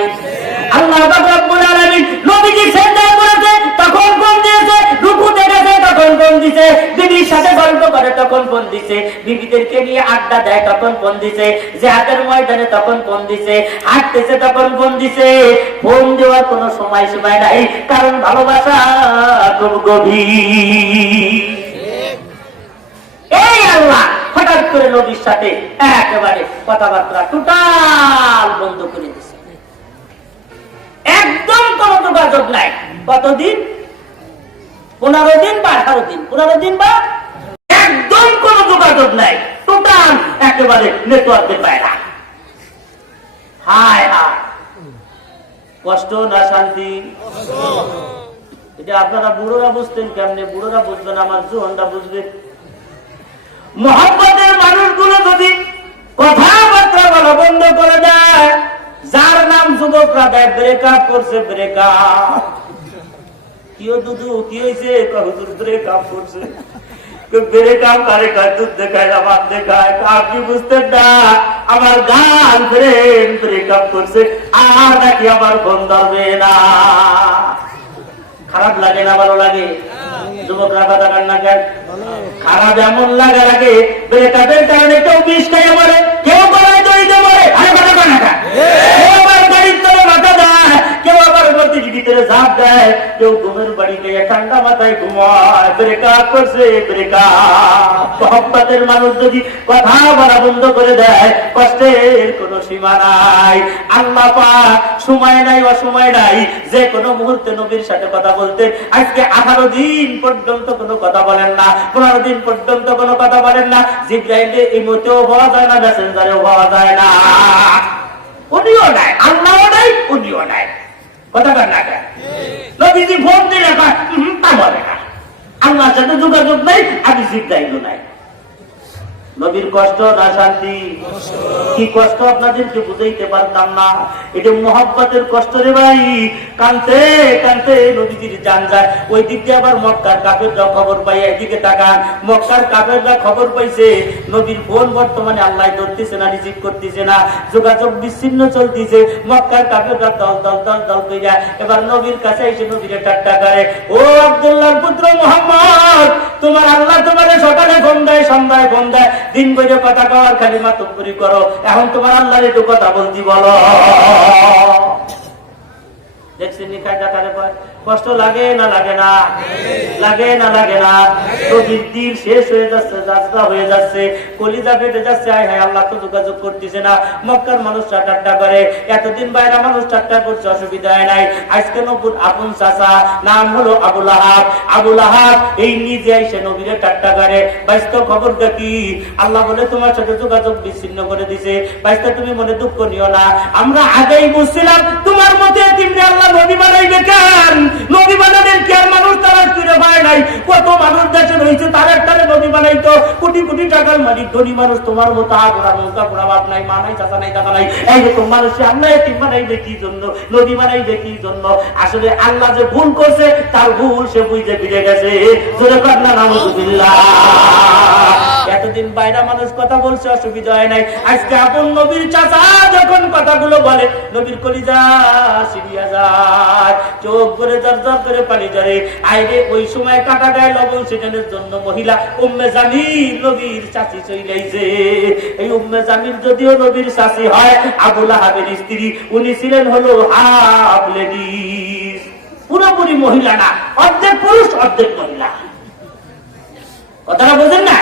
আল্লাহ পাক রব্বুল আলামিন নবীজি সিজদা করেছে তখন ফোন দিয়েছে, রুকুতে গেছে তখন ফোন দিছে, বিবির সাথে গল্প করে তখন ফোন দিছে, বিবিদেরকে নিয়ে আড্ডা দেয় তখন ফোন দিছে, জিহাদের ময়দানে তখন ফোন দিছে, হাঁটতেছে তখন ফোন দিছে। ফোন দেওয়ার কোনো সময় সীমা নাই, কারণ ভালোবাসা খুব গভীর। এই আল্লাহ হঠাৎ করে নবীর সাথে একেবারে কথাবার্তা টোটাল বন্ধ করে দিছে, একদম কোনো যোগাযোগ নাই। কতদিন? 15 দিন বা 18 দিন, 15 দিন বা একদম কোনো যোগাযোগ নাই, টোটাল একেবারে নেটওয়ার্কের বাইরে। হায় হায়, কষ্ট না শান্তি? এটা আপনারা বুড়োরা বুঝতেন কেমনে? বুড়োরা বুঝবেন, আমার জোহনটা বুঝবে। মহব্বতের মানুষগুলো যদি কথাবার্তা বলা বন্ধ করে দেয়, যার নাম যুবকরা দেয় ব্রেকআপ করছে, ব্রেকআপ। কি দুধু কি হয়েছে? হুজুর ব্রেকআপ করছে। ব্রেকআপ করে দুধ দেখায়, আমার দেখায়, আপনি বুঝতেন না আমার গার্লফ্রেন্ড ব্রেকআপ করছে, আর নাকি আমার ফোন ধরবে না। খারাপ লাগে না ভালো লাগে? যুবকরা কথা কান না কেন? খারাপ এমন লাগা লাগে, ব্রেকআপের কারণে কেউ বিষ খাইয়ে মরে, কেউ গলায় দড়িতে মরে, আরে কথা কান না কেন? কেউ আবার গাড়ির তলে মাথা দেয়, কেউ আবার নদীর ভিতরে ঝাঁপ দেয়, কেউ ঘুমের বাড়ি গিয়ে ঠান্ডা মাথায় ঘুমায়। ব্রেকআপ করছে, ব্রেকআপ। মহব্বতের মানুষ যদি কথা বলা বন্ধ করে দেয়, কষ্টের কোনো সীমা নাই। আল্লাহ পাক সময় নাই অসময় নাই, যে কোনো মুহূর্তে নবীর সাথে কথা বলতে। আজকে 18 দিন পর্যন্ত কোনো কথা বলেন না, 15 দিন পর্যন্ত কোনো কথা বলেন না। জিবরাইলে এই মতেও পাওয়া যায় না, মেসেঞ্জারেও পাওয়া যায় না, উনিও নাই, আল্লাহও নাই, উনিও নাই। কথা বলেন না কেন? নবীজি ফোন দিলে তা বলে না, আল্লাহর সাথে যোগাযোগ নাই, আমি জিবরাইলও নাই। নবীর কষ্ট না শান্তি? কি কষ্ট আপনাদেরকে বুঝাইতে পারতাম না। এটা মহব্বতের কষ্ট রে ভাই। কানতে কানতে নবীজির জান যায়। ওই দিক দিয়ে আবার মক্কার কাফেররা খবর পাই, এদিকে তাকান, মক্কার কাফেররা খবর পাইছে নবীর ফোন বর্তমানে আল্লাহ ধরতেছে না, রিসিভ করতেছে না, যোগাযোগ বিচ্ছিন্ন চলতেছে। মক্কার কাফেররা দল দল দল দল কইরা এবার নবীর কাছে এসে নবীরে ঠাট্টা করে, ও আব্দুল্লাহর পুত্র মুহাম্মদ, তোমার আল্লাহ তোমাদের সকালে ফোন দেয়, সন্ধ্যায় ফোন দেয়, দিন বইরে কথা কওয়ার খালি মাতব্বরি করো, এখন তোমার আল্লাহর একটু কথা বলতি বলো। দেখছেন কষ্ট লাগে না লাগে না? লাগে না লাগে না? নদীর দিল শেষ হয়ে যাচ্ছে, যাত্রা হয়ে যাচ্ছে, কলিজা ফেটে যাচ্ছে। আয় হায়, আল্লাহ তো যোগাযোগ করতেছে না। মক্কার মানুষ ঠাট্টা করে, এতদিন বাইরে মানুষ ঠাট্টা করছে, অসুবিধা নাই। আজকে নবুর আপন চাচা নাম হলো আবুল আহাব। আবুল আহাব এই নিজে এসে নবীরে ঠাট্টা করে। বাইস্ত খবরটা কি? আল্লাহ বলে তোমার সাথে যোগাযোগ বিচ্ছিন্ন করে দিছে। বাইস্ত তুমি মনে দুঃখ নিও না, আমরা আগেই বুঝছিলাম তোমার মতে তুমি আল্লাহ নবী বানাইবে কেন? নবী বানাবেন কি আর মানুষ তারা ফিরে পায় নাই? কত মানুষ দেশে রয়েছে তার একটারে নবী বানাইতো, কোটি কোটি টাকার মালিক ধনী মানুষ, তোমার মতো আগুড়া নৌকা ঘোড়া বাপ নাই, মা নাই, চাচা নাই, টাকা নাই। এই যে তোমার মানুষ আল্লাহ এতিম বানাইবে কি জন্য, নবী বানাইবে কি জন্য? আসলে আল্লাহ যে ভুল করছে তার ভুল সে বুঝে ফিরে গেছে। জোরে কান্না নাউযুবিল্লাহ। এতদিন বাইরা মানুষ কথা বলছে, অসুবিধা হয় নাই। আজকে আপন নবীর চাচা যখন কথাগুলো বলে, নবীর কলিজা সিরিয়া যায়, চোখ করে দরদর করে পানি ধরে। আইরে ওই সময় কাটা গায়ে লবণ ছিটানোর জন্য মহিলা উম্মে জামিল নবীর চাচি চইলাইছে। এই উম্মে জামিল যদিও নবীর চাচি হয়, আবুল আহাবের স্ত্রী, উনি ছিলেন হলো হাফ লেডিস, পুরোপুরি মহিলা না, অর্ধেক পুরুষ অর্ধেক মহিলা। কথাটা বোঝেন না?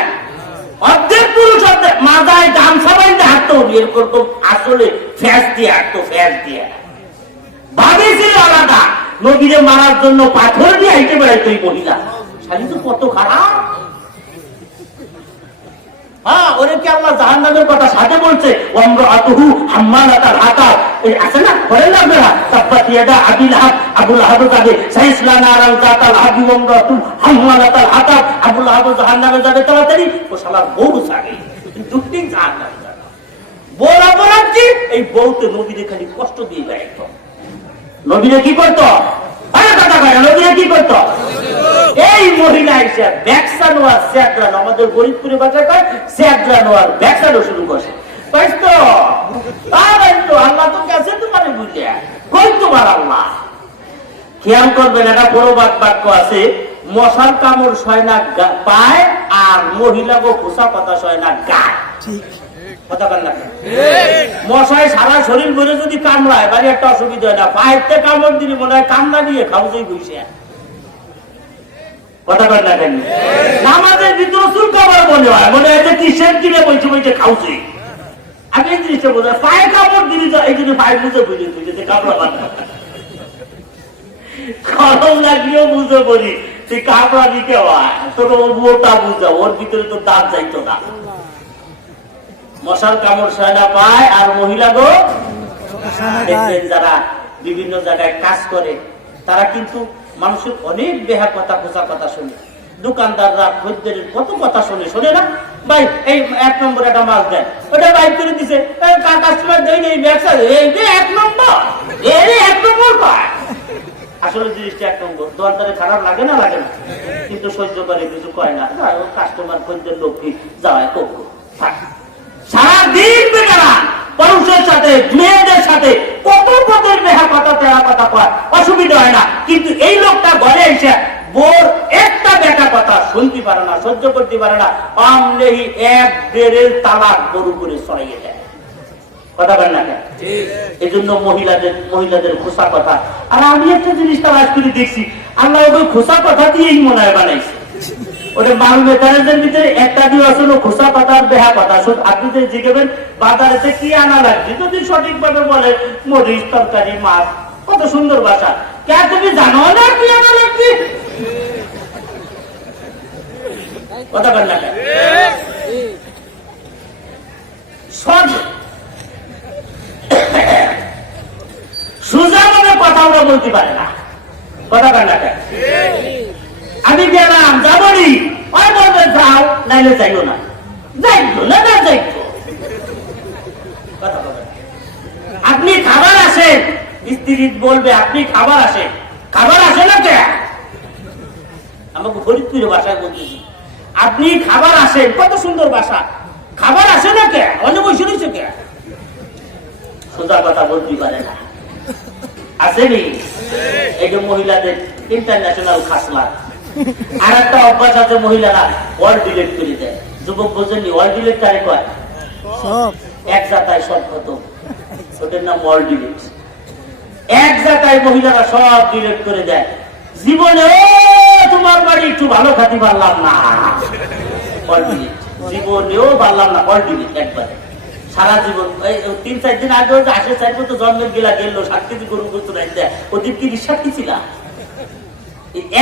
অর্ধেক পুরুষ অর্ধেক, মাথায় গামছা বাইন্ধে হাঁটতো, এরকম আসলে ফ্যাস দিয়ে হাঁটতো, ফ্যাস দিয়ে। ভাবি ছিল আলাদা, নবীরে মারার জন্য পাথর দিয়ে হাইটে বেড়াইতো এই মহিলা। শালি তো কত খারাপ। হ্যাঁ, ওরে কি আল্লাহ জাহান্নামের কথা সাথে বলছে? ওয়ামরাতুহু হাম্মালাতাল হাতাব, এই আছে না, পড়েন না আপনারা? তাব্বাত ইয়াদা আবি লাহাব, আবু লাহাব যাবে, সাইসলা নারান যাতাল হাবি, ওয়ামরাতু হাম্মালাতাল হাতাব, আবু লাহাব জাহান্নামে যাবে তাড়াতাড়ি। ও শালার বউ যাবে, দুটি জাহান্নামে যাবে। বউ অপরাধ কি? এই বউতে নবীরে খালি কষ্ট দিয়ে যায়। নবীরে কি করতো? নবীরে কি করতো? এই মহিলা এসে ব্যবসা নেওয়ার স্যাকরানো, আমাদের গরিবপুরে বাজার কয় স্যাকরানো আর ব্যবসানো শুরু করছে। আল্লাহ তো গেছে তোমার বুঝে, কই তোমার আল্লাহ? খেয়াল করবেন, একটা বড় বাক্য আছে, মশার কামড় সয় না পায়, আর মহিলা গো খোসা পাতা সয় না গায়। মশায় সারা শরীর ভরে যদি কামড়ায়, বাড়ি একটা অসুবিধা হয় না, পায়েতে কামড় দিলে মনে হয় কামড়া দিয়ে খাউজেই বসে। কথা কর না কেন? নামাজের ভিতরে চুল কামড় মনে হয়, মনে হয় যে কিসের কিনে বসে বসে খাউছে। আমি এই জিনিসটা বোঝা, পায়ে কামড় দিলি তো এই জন্য পায়ে বুঝে বুঝে বুঝে কামড়া বান্ধা, গরম লাগিয়েও বুঝে পড়ি তুই কামড়া দিতে হয়, তোর ওটা বুঝা, ওর ভিতরে তো দাঁত যাইতো না। মশার কামড় সয় না পায়, আর মহিলা গো দেখবেন যারা বিভিন্ন জায়গায় কাজ করে তারা কিন্তু মানুষের অনেক বেহা কথা, খোঁচা কথা শুনে। দোকানদাররা খদ্দের কত কথা শুনে, শোনে না? ভাই এই 1 নম্বর একটা মাছ দেন, ওটা বাইক করে দিছে, কাস্টমার দেয় নেই, ব্যবসা এই 1 নম্বর, এই 1 নম্বর পায়। আসলে জিনিসটা 1 নম্বর। দোকানদারে খারাপ লাগে না? লাগে না, কিন্তু সহ্য করে, কিছু কয় না। কাস্টমার খদ্দের লোক কি যাওয়ায় কখন সারাদিন বেকারা পুরুষের সাথে মেয়েদের সাথে কত পদের মেহা কথা, তেরা কথা কয়, অসুবিধা হয় না। কিন্তু এই লোকটা ঘরে এসে বোর একটা বেটা কথা শুনতে পারে না, সহ্য করতে পারে না, আমলেই 1-1.5 তালাক গরু করে ছড়াইয়ে দেয়। কথা বলেন না? এই জন্য মহিলাদের খোসা কথা। আর আমি একটা জিনিস তালাশ করে দেখছি, আল্লাহ ওই খোসা কথা দিয়েই মনে হয় বানাইছে। ওটা মাল মেটারের ভিতরে একটা দিয়ে আসলে খোসা পাতার বেহা কথা। আপনি যে জিজ্ঞেবেন বাজারেতে কি আনা লাগছে, যদি সঠিক ভাবে বলে মরিচ, তরকারি, মাছ, কত সুন্দর ভাষা। কে তুমি জানো না কি আনা লাগছে? কথা বল না, সব সোজা মানে কথা আমরা বলতে পারে না। কথা বল না, আমি গেলাম যাবনি, ওই বলবে যাও, নাইলে যাইও না, যাইতো না, না যাইতো। আপনি খাবার আসেন, স্ত্রী বলবে আপনি খাবার আসেন, খাবার আসে না কে? আমাকে ফরিদপুরের ভাষায় বলতেছি, আপনি খাবার আসেন, কত সুন্দর ভাষা। না কে অন্য বসে রয়েছে কে সোজা কথা বলতে পারে না আসেনি এই যে মহিলাদের ইন্টারন্যাশনাল খাসলা আর একটা অভ্যাস আছে মহিলারা ওয়াল ডিলেট করে দেয় যুবক বোঝেননি ওয়াল ডিলেট কারে কয় এক জাতায় সব খতম ওটার নাম ওয়াল ডিলেট এক জাতায় মহিলারা সব ডিলেট করে দেয় জীবনে তোমার বাড়ি একটু ভালো খাতি পারলাম না ওয়াল ডিলেট জীবনেও পারলাম না ওয়াল ডিলেট একবারে সারা জীবন 3-4 দিন আগে আসে চাইবো তো জন্মের গেলা গেল 7 কেজি গরু করতে রাখতে ওদের কি বিশ্বাস কি ছিল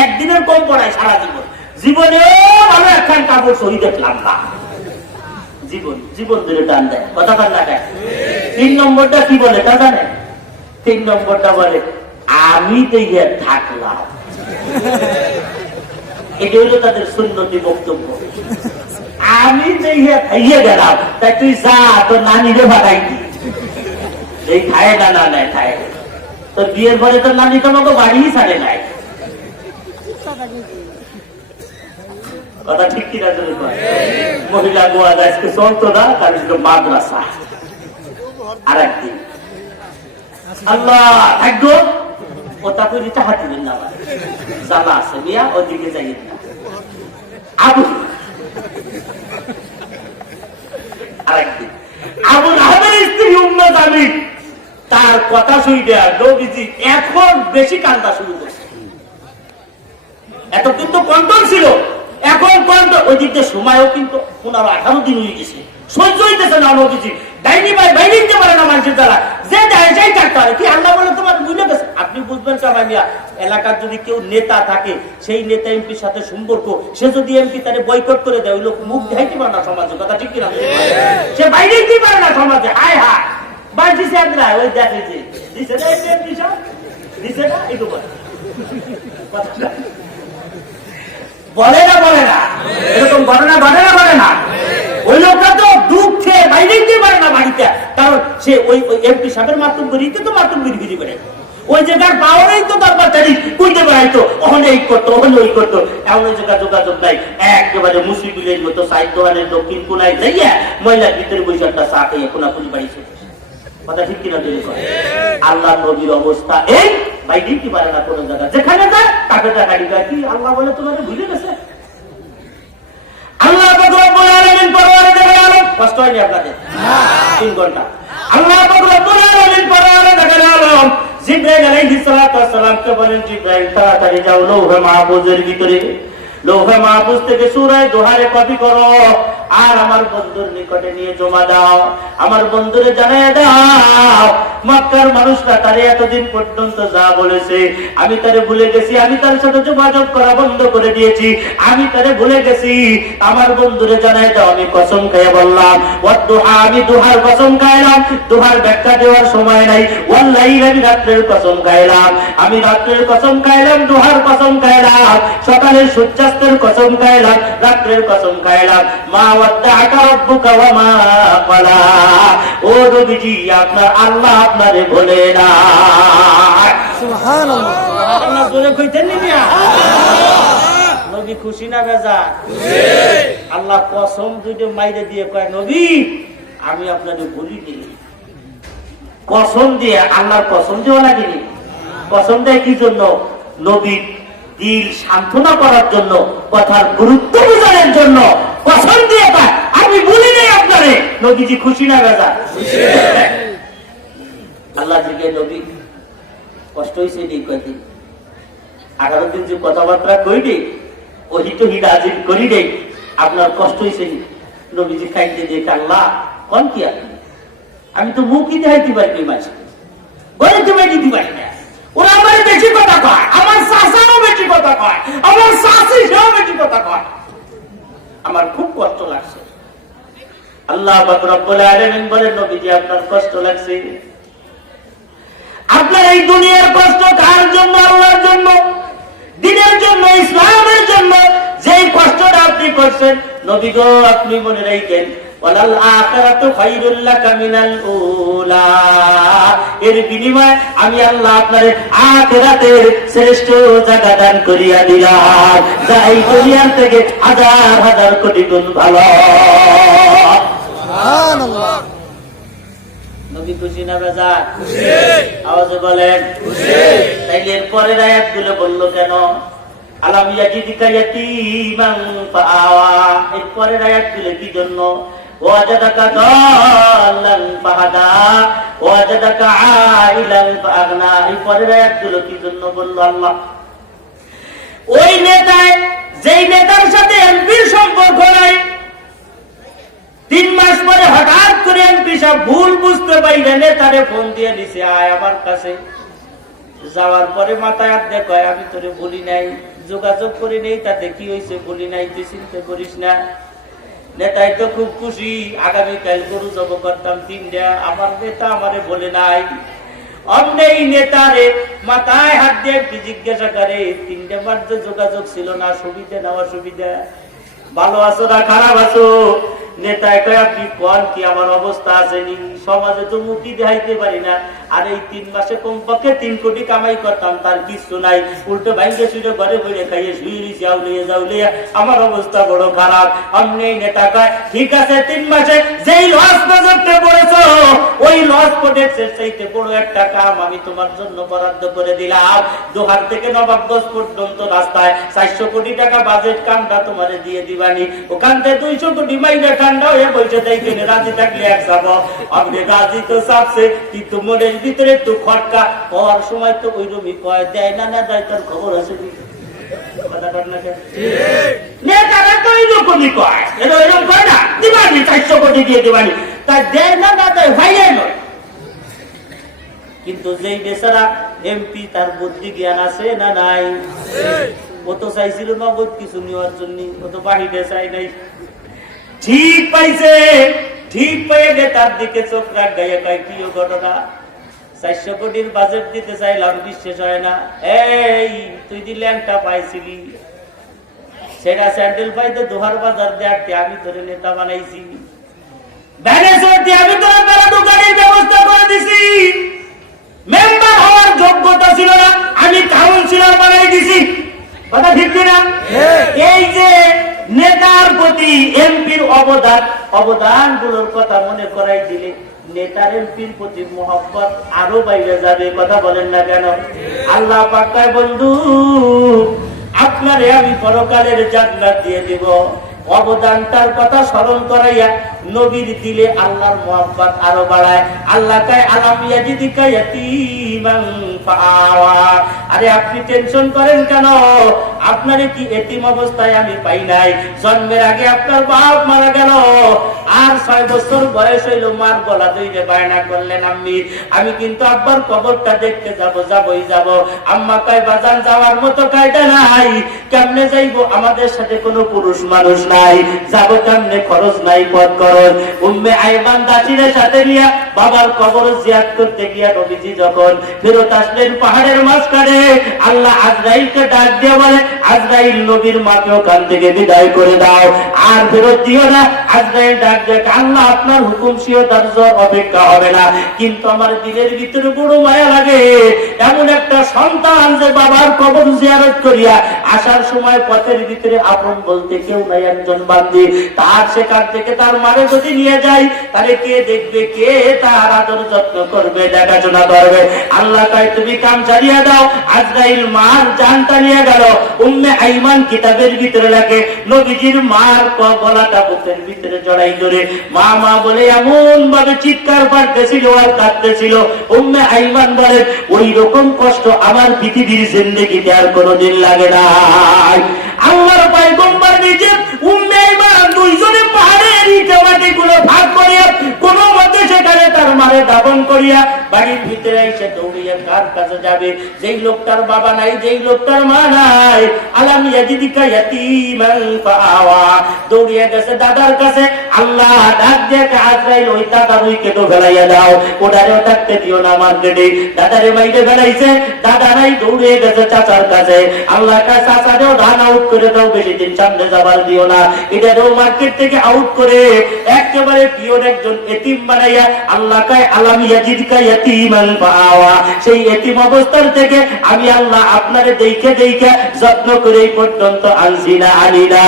একদিনের কম পড়ায় সারা জীবন জীবনে ভালো একখান কাপড় সহি দেখলাম না জীবন জীবন ধরে টান দেয় কথা কান না দেয় 3 নম্বরটা কি বলে তা জানে 3 নম্বরটা বলে আমি তো ইয়ে থাকলাম এটা হলো তাদের সুন্নতি বক্তব্য আমি যে ইয়ে গেলাম তাই তুই যা তোর নানিরে ভাগাই দি এই খায় না না নাই খায় তোর বিয়ের পরে তোর নানি তোমাকে বাড়িই ছাড়ে নাই কথা ঠিক কিনা চলে মহিলা গোয়া আজকে চলতো না তার ছিল মাদ্রাসা আর একদিন আল্লাহ একদম ও তাকে রিটা হাতিবেন না আমার জ্বালা আছে মিয়া ওদিকে যাই না আবু আরেকদিন আবুল আহমের স্ত্রী উম্মে জামিল তার কথা শুনে নবীজি এখন বেশি কান্দা শুরু করছে এত কিন্তু কন্ট্রোল ছিল এখন কন্ট্রোল ওই দিকতে সময়ও কিন্তু 15-18 দিন হয়ে গেছে সহ্য হইতেছে না নবীজি ডাইনি ভাই বাইরে দিতে পারে না মানুষের দ্বারা যে দেয় যাই থাকতে হবে কি আল্লাহ বলে তোমার বুঝে গেছে আপনি বুঝবেন সবাই মিয়া এলাকার যদি কেউ নেতা থাকে সেই নেতা এমপির সাথে সম্পর্ক সে যদি এমপি তারে বয়কট করে দেয় ওই লোক মুখ দেখাইতে পারে না সমাজে কথা ঠিক কিনা সে বাইরে দিতে পারে না সমাজে হায় হায় বাইরে সেন্দ্রা ওই দেখে যে দিছে না এমপি সব দিছে না এই তো বলে না এরকম ঘটনা ঘটে না ওই লোকটা তো দুঃখে বাইরে দিতে পারে না বাড়িতে কারণ সে ওই এমপি সাহেবের মাতুম করিতে তো মাতুম গিরি করে ওই জায়গার পাওয়ারেই তো দরবার চারি কইতে বেড়াইতো ওখানে এই করতো ওখানে ওই করতো এমন ওই জায়গা যোগাযোগ নাই একেবারে মুসিবিলের মতো সাইড দোকানের দক্ষিণ কোনায় যাইয়া মহিলার ভিতরে বসে একটা চা খাইয়া কোনাকুনি বাড়ি চলে কথা ঠিক কিনা তৈরি করে আল্লাহ নবীর অবস্থা এই ভাই দিতে পারে না কোনো জায়গা যেখানে যায় তাকে গাড়ি গাড়ি কি আল্লাহ বলে তোমাকে ভুলে গেছে আল্লাহ কষ্ট হয়নি আপনাদের 3 ঘন্টা আল্লাহ জিবরাইল আলাইহিস সালাতু ওয়াস সালামকে বলেন জিবরাইল তাড়াতাড়ি যাও লৌহ মাহফুজের ভিতরে লৌহ মাহফুজ থেকে সূরা দোহারে কপি করো আর আমার বন্ধুর নিকটে নিয়ে জমা দাও আমার বন্ধুরে জানিয়ে দাও মক্কার মানুষরা তারে এতদিন পর্যন্ত যা বলেছে আমি তারে ভুলে গেছি আমি তার সাথে যোগাযোগ করা বন্ধ করে দিয়েছি আমি তারে ভুলে গেছি আমার বন্ধুরে জানিয়ে দাও আমি কসম খেয়ে বললাম ওয়াদুহা আমি দুহার কসম খাইলাম দুহার ব্যাখ্যা দেওয়ার সময় নাই ওয়াল্লাহি আমি রাত্রের কসম খাইলাম আমি রাত্রের কসম খাইলাম দুহার কসম খাইলাম সকালের সূর্যাস্তের কসম খাইলাম রাত্রের কসম খাইলাম মা ওয়াদাআকা রাব্বুকা ওয়া মা ক্বালা ও নবীজি আপনার আল্লাহ আপনারে বলে না সুবহানাল্লাহ আল্লাহ বলে কইতেন মিয়া নবী খুশি না বেজার খুশি আল্লাহ কসম দুইটা মাইরে দিয়ে কয় নবী আমি আপনারে বলিনি কসম দিয়ে আল্লাহর কসম দেওয়া লাগেনি কসম দেয় কি জন্য নবী দিল সান্ত্বনা করার জন্য কথার গুরুত্ব বোঝানোর জন্য কসম দিয়ে পায় আমি বলি নাই আপনারে নবীজি খুশি না বেজার আল্লাহ থেকে নবী কষ্ট হয়েছে নি কয়েকদিন 18 দিন যে কথাবার্তা কইনি ওই তো হিদাজিব করি নেই আপনার কষ্ট হয়েছে নি নবীজি খাইতে দেখে আল্লাহ কোন কি আমি তো মুখই দেখাইতে পারি মাঝে বলে তুমি দিতে পারি না ওরা আমার বেশি কথা কয় আমার শাসাও বেশি কথা কয় আমার শাসি সেও বেশি কথা কয় আমার খুব কষ্ট লাগছে আল্লাহ পাক রব্বুল আলামিন বলেন নবীজি আপনার কষ্ট লাগছে আপনার এই দুনিয়ার কষ্ট কার জন্য আল্লাহর জন্য দ্বীনের জন্য ইসলামের জন্য যেই কষ্টটা আপনি করছেন নবী গো আপনি মনে রাখেন ওয়ালাল আখিরাতু খায়রুল লাকা মিনাল উলা এর বিনিময়ে আমি আল্লাহ আপনারে আখিরাতের শ্রেষ্ঠ জায়গা দান করিয়া দিলাম যা এই দুনিয়ার থেকে হাজার হাজার কোটি গুণ ভালো খুশি না বেজার? আওয়াজে বলেন তাইলে এর পরের আয়াতগুলো বললো কেন? আলাম ইয়াজিদিকা ইয়াতীমান ফাআওয়া, এর পরের আয়াতগুলো কি জন্য? ওয়াজাদাকা দাল্লান ফাহাদা ওয়াজাদাকা আইলান ফাআগনা, এই পরের আয়াতগুলো কি জন্য বললো আল্লাহ? ওই নেতায়, যেই নেতার সাথে এমপির সম্পর্ক নাই, 3 মাস পরে হঠাৎ করে এমপি সাহেব ভুল বুঝতে পাইলে নেতারে ফোন দিয়ে দিছে, আয় আমার কাছে। যাওয়ার পরে মাথায় হাত দেখো, আমি তোরে বলি নাই, যোগাযোগ করি নেই, তাতে কি হয়েছে? বলি নাই, তুই চিন্তা করিস না। নেতাই তো খুব খুশি, আগামীকাল গরু জব করতাম 3টা, আমার নেতা আমারে বলে নাই। অন্যই নেতারে মাথায় হাত দিয়ে জিজ্ঞাসা করে, 3টা মার্চে যোগাযোগ ছিল না, সুবিধা না অসুবিধা, ভালো আছো না খারাপ আছো? নেতায় কয়, আপনি কোন কি আমার অবস্থা আসেনি, সমাজে তো মুখি দেখাইতে পারি না, আর এই 3 মাসে কমপক্ষে 3 কোটি কামাই করতাম, তার কিছু নাই, উল্টো ভাইকে শুয়ে ঘরে বইরে খাইয়ে শুয়ে দিছি, যাউলিয়া আমার অবস্থা বড় খারাপ। অমনি নেতা কয়, ঠিক আছে, 3 মাসে যেই লস প্রজেক্টে পড়েছো, ওই লস প্রজেক্টের চাইতে বড় একটা কাম আমি তোমার জন্য বরাদ্দ করে দিলাম। দোহার থেকে নবাবগঞ্জ পর্যন্ত রাস্তায় 400 কোটি টাকা বাজেট, কামটা তোমারে দিয়ে দিবানি। ওখান থেকে 200 কোটি মাইনে ঠান্ডা হয়ে বসে তাই কিনে রাজি থাকলে এক যাব। আপনি রাজি তো চাপছে, কিন্তু মনের ভিতরে একটু খটকা হওয়ার সময় তো ওই রুমি কয়, দেয় না না দেয়, তার খবর আছে কি? নেতারা তো এইরকমই কয়, এরকম কয় না, দিবানি 400 কোটি দিয়ে দিবানি, তাই দেয় না না দেয়, ভাইয়াই নয়। কিন্তু যেই বেচারা এমপি, তার বুদ্ধি জ্ঞান আছে না নাই? ও তো চাইছিল নগদ কিছু নেওয়ার জন্য, ও তো বাহিরে চাই নাই। ঠিক পাইছে, ঠিক পেয়ে নেতার দিকে চোখ রাখ গাইয়া কয়, কি ঘটনা? 400 কোটির বাজেট দিতে চাইলাম, বিশ্বাস হয় না। এই তুই যে ল্যাংটা পাইছিলি, সেটা স্যান্ডেল পাইতে দোহার বাজার দেখতে আমি তোরে নেতা বানাইছি, আমি তোর বেলা দোকানের ব্যবস্থা করে দিছি, মেম্বার হওয়ার যোগ্যতা ছিল না, আমি কাউন্সিলর বানাই দিছি। কথা ঠিক কিনা? এই যে নেতার প্রতি এমপির অবদান গুলোর কথা মনে করাই দিলে নেতার এমপির প্রতি মোহাব্বত আরো বাইরে যাবে। কথা বলেন না কেন? আল্লাহ পাক কয়, বন্ধু আপনারে আমি পরকালের জান্নাত দিয়ে দেব। অবদানটার কথা স্মরণ করাইয়া নবীর দিলে আল্লাহর মোহাব্বত আরো বাড়ায়। আল্লাহ কয়, আলাম ইয়াজিদিকা ইয়াতীমান ফাআওয়া, আরে আপনি টেনশন করেন কেন? আপনারে কি এতিম অবস্থায় আমি পাই নাই? জন্মের আগে আপনার বাপ মারা গেল, আর 6 বছর বয়স হইল, মার গলা ধরে বায়না করলেন, আমি কিন্তু আব্বার কবরটা দেখতে যাবই যাব। আম্মা কয়, বাজান যাওয়ার মতো কায়দা নাই, কেমনে যাইবো? আমাদের সাথে কোনো পুরুষ মানুষ নাই, যাবো কেমনে? খরচ নাই, পথ খরচ। উম্মে আইমান দাসিরের সাথে নিয়ে বাবার কবর জিয়ারত করতে গিয়া নবীজি যখন ফেরত আসলেন পাহাড়ের মাঝখানে, আল্লাহ আজরাইলকে ডাক দিয়ে বলে, আজরাইল নবীর মাকে ওখান থেকে বিদায় করে দাও, আর ফেরত দিও না। আজরাইল ডাক দিয়ে, আল্লাহ আপনার হুকুম শিও, তার জ্বর অপেক্ষা হবে না, কিন্তু আমার দিলের ভিতরে বড় মায়া লাগে, এমন একটা সন্তান যে বাবার কবর জিয়ারত করিয়া আসার সময় পথের ভিতরে আপন বলতে কেউ নাই, একজন বান্দি, তার সেখান থেকে তার মারে যদি নিয়ে যায়, তাহলে কে দেখবে? কে তার আদর যত্ন করবে, দেখাশোনা করবে? আল্লাহ কয়, তুমি কাম চালিয়ে দাও। আজরাইল মার জানটা নিয়ে গেল। উম্মে আইমান কিতাবের ভিতরে লেখে, নবীজির মার গলাটা বুকের ভিতরে জড়াই ধরে মা মা বলে এমন ভাবে চিৎকার পাড়তেছিল আর কাঁদতেছিল। উম্মে আইমান বলেন, ওই রকম কষ্ট আমার পৃথিবীর জিন্দেগিতে আর কোনোদিন লাগে না। আল্লাহর পয়গম্বর নিজে উম্মে আইমান দুইজনে পাহাড়ের ইট মাটিগুলো ভাগ করিয়া কোনো মতে সেখানে তার মারে দাফন করিয়া বাড়ির ভিতরে এসে দৌড়িয়া কার কাছে যাবে? যেই লোকটার বাবা নাই, যেই লোকটার মা নাই, আলাম ইয়াজিদিকা ইয়াতীমান ফাআওয়া, দৌড়িয়া গেছে দাদার কাছে। আল্লাহ ডাক দিয়ে, আজরাইল ওই দাদার ওই কেটো ফেলাইয়া দাও, ওটারেও থাকতে দিও না মার্কেটে। দাদারে মাইরে ফেলাইছে, দাদা নাই, দৌড়িয়ে গেছে চাচার কাছে। আল্লাহ কাছে, চাচারেও ধান আউট করে দাও, বেশি দিন সামনে যাবার দিও না। এটারেও মার্কেট থেকে আউট করে একেবারে পিওর একজন এতিম বানাইয়া আল্লাহ কয়, আলাম ইয়াজিদিকা ইয়াতীমান ফাআওয়া, সেই এতিম অবস্থার থেকে আমি আল্লাহ আপনারে দেখে দেখে যত্ন করে এই পর্যন্ত আনছি না, আনি না।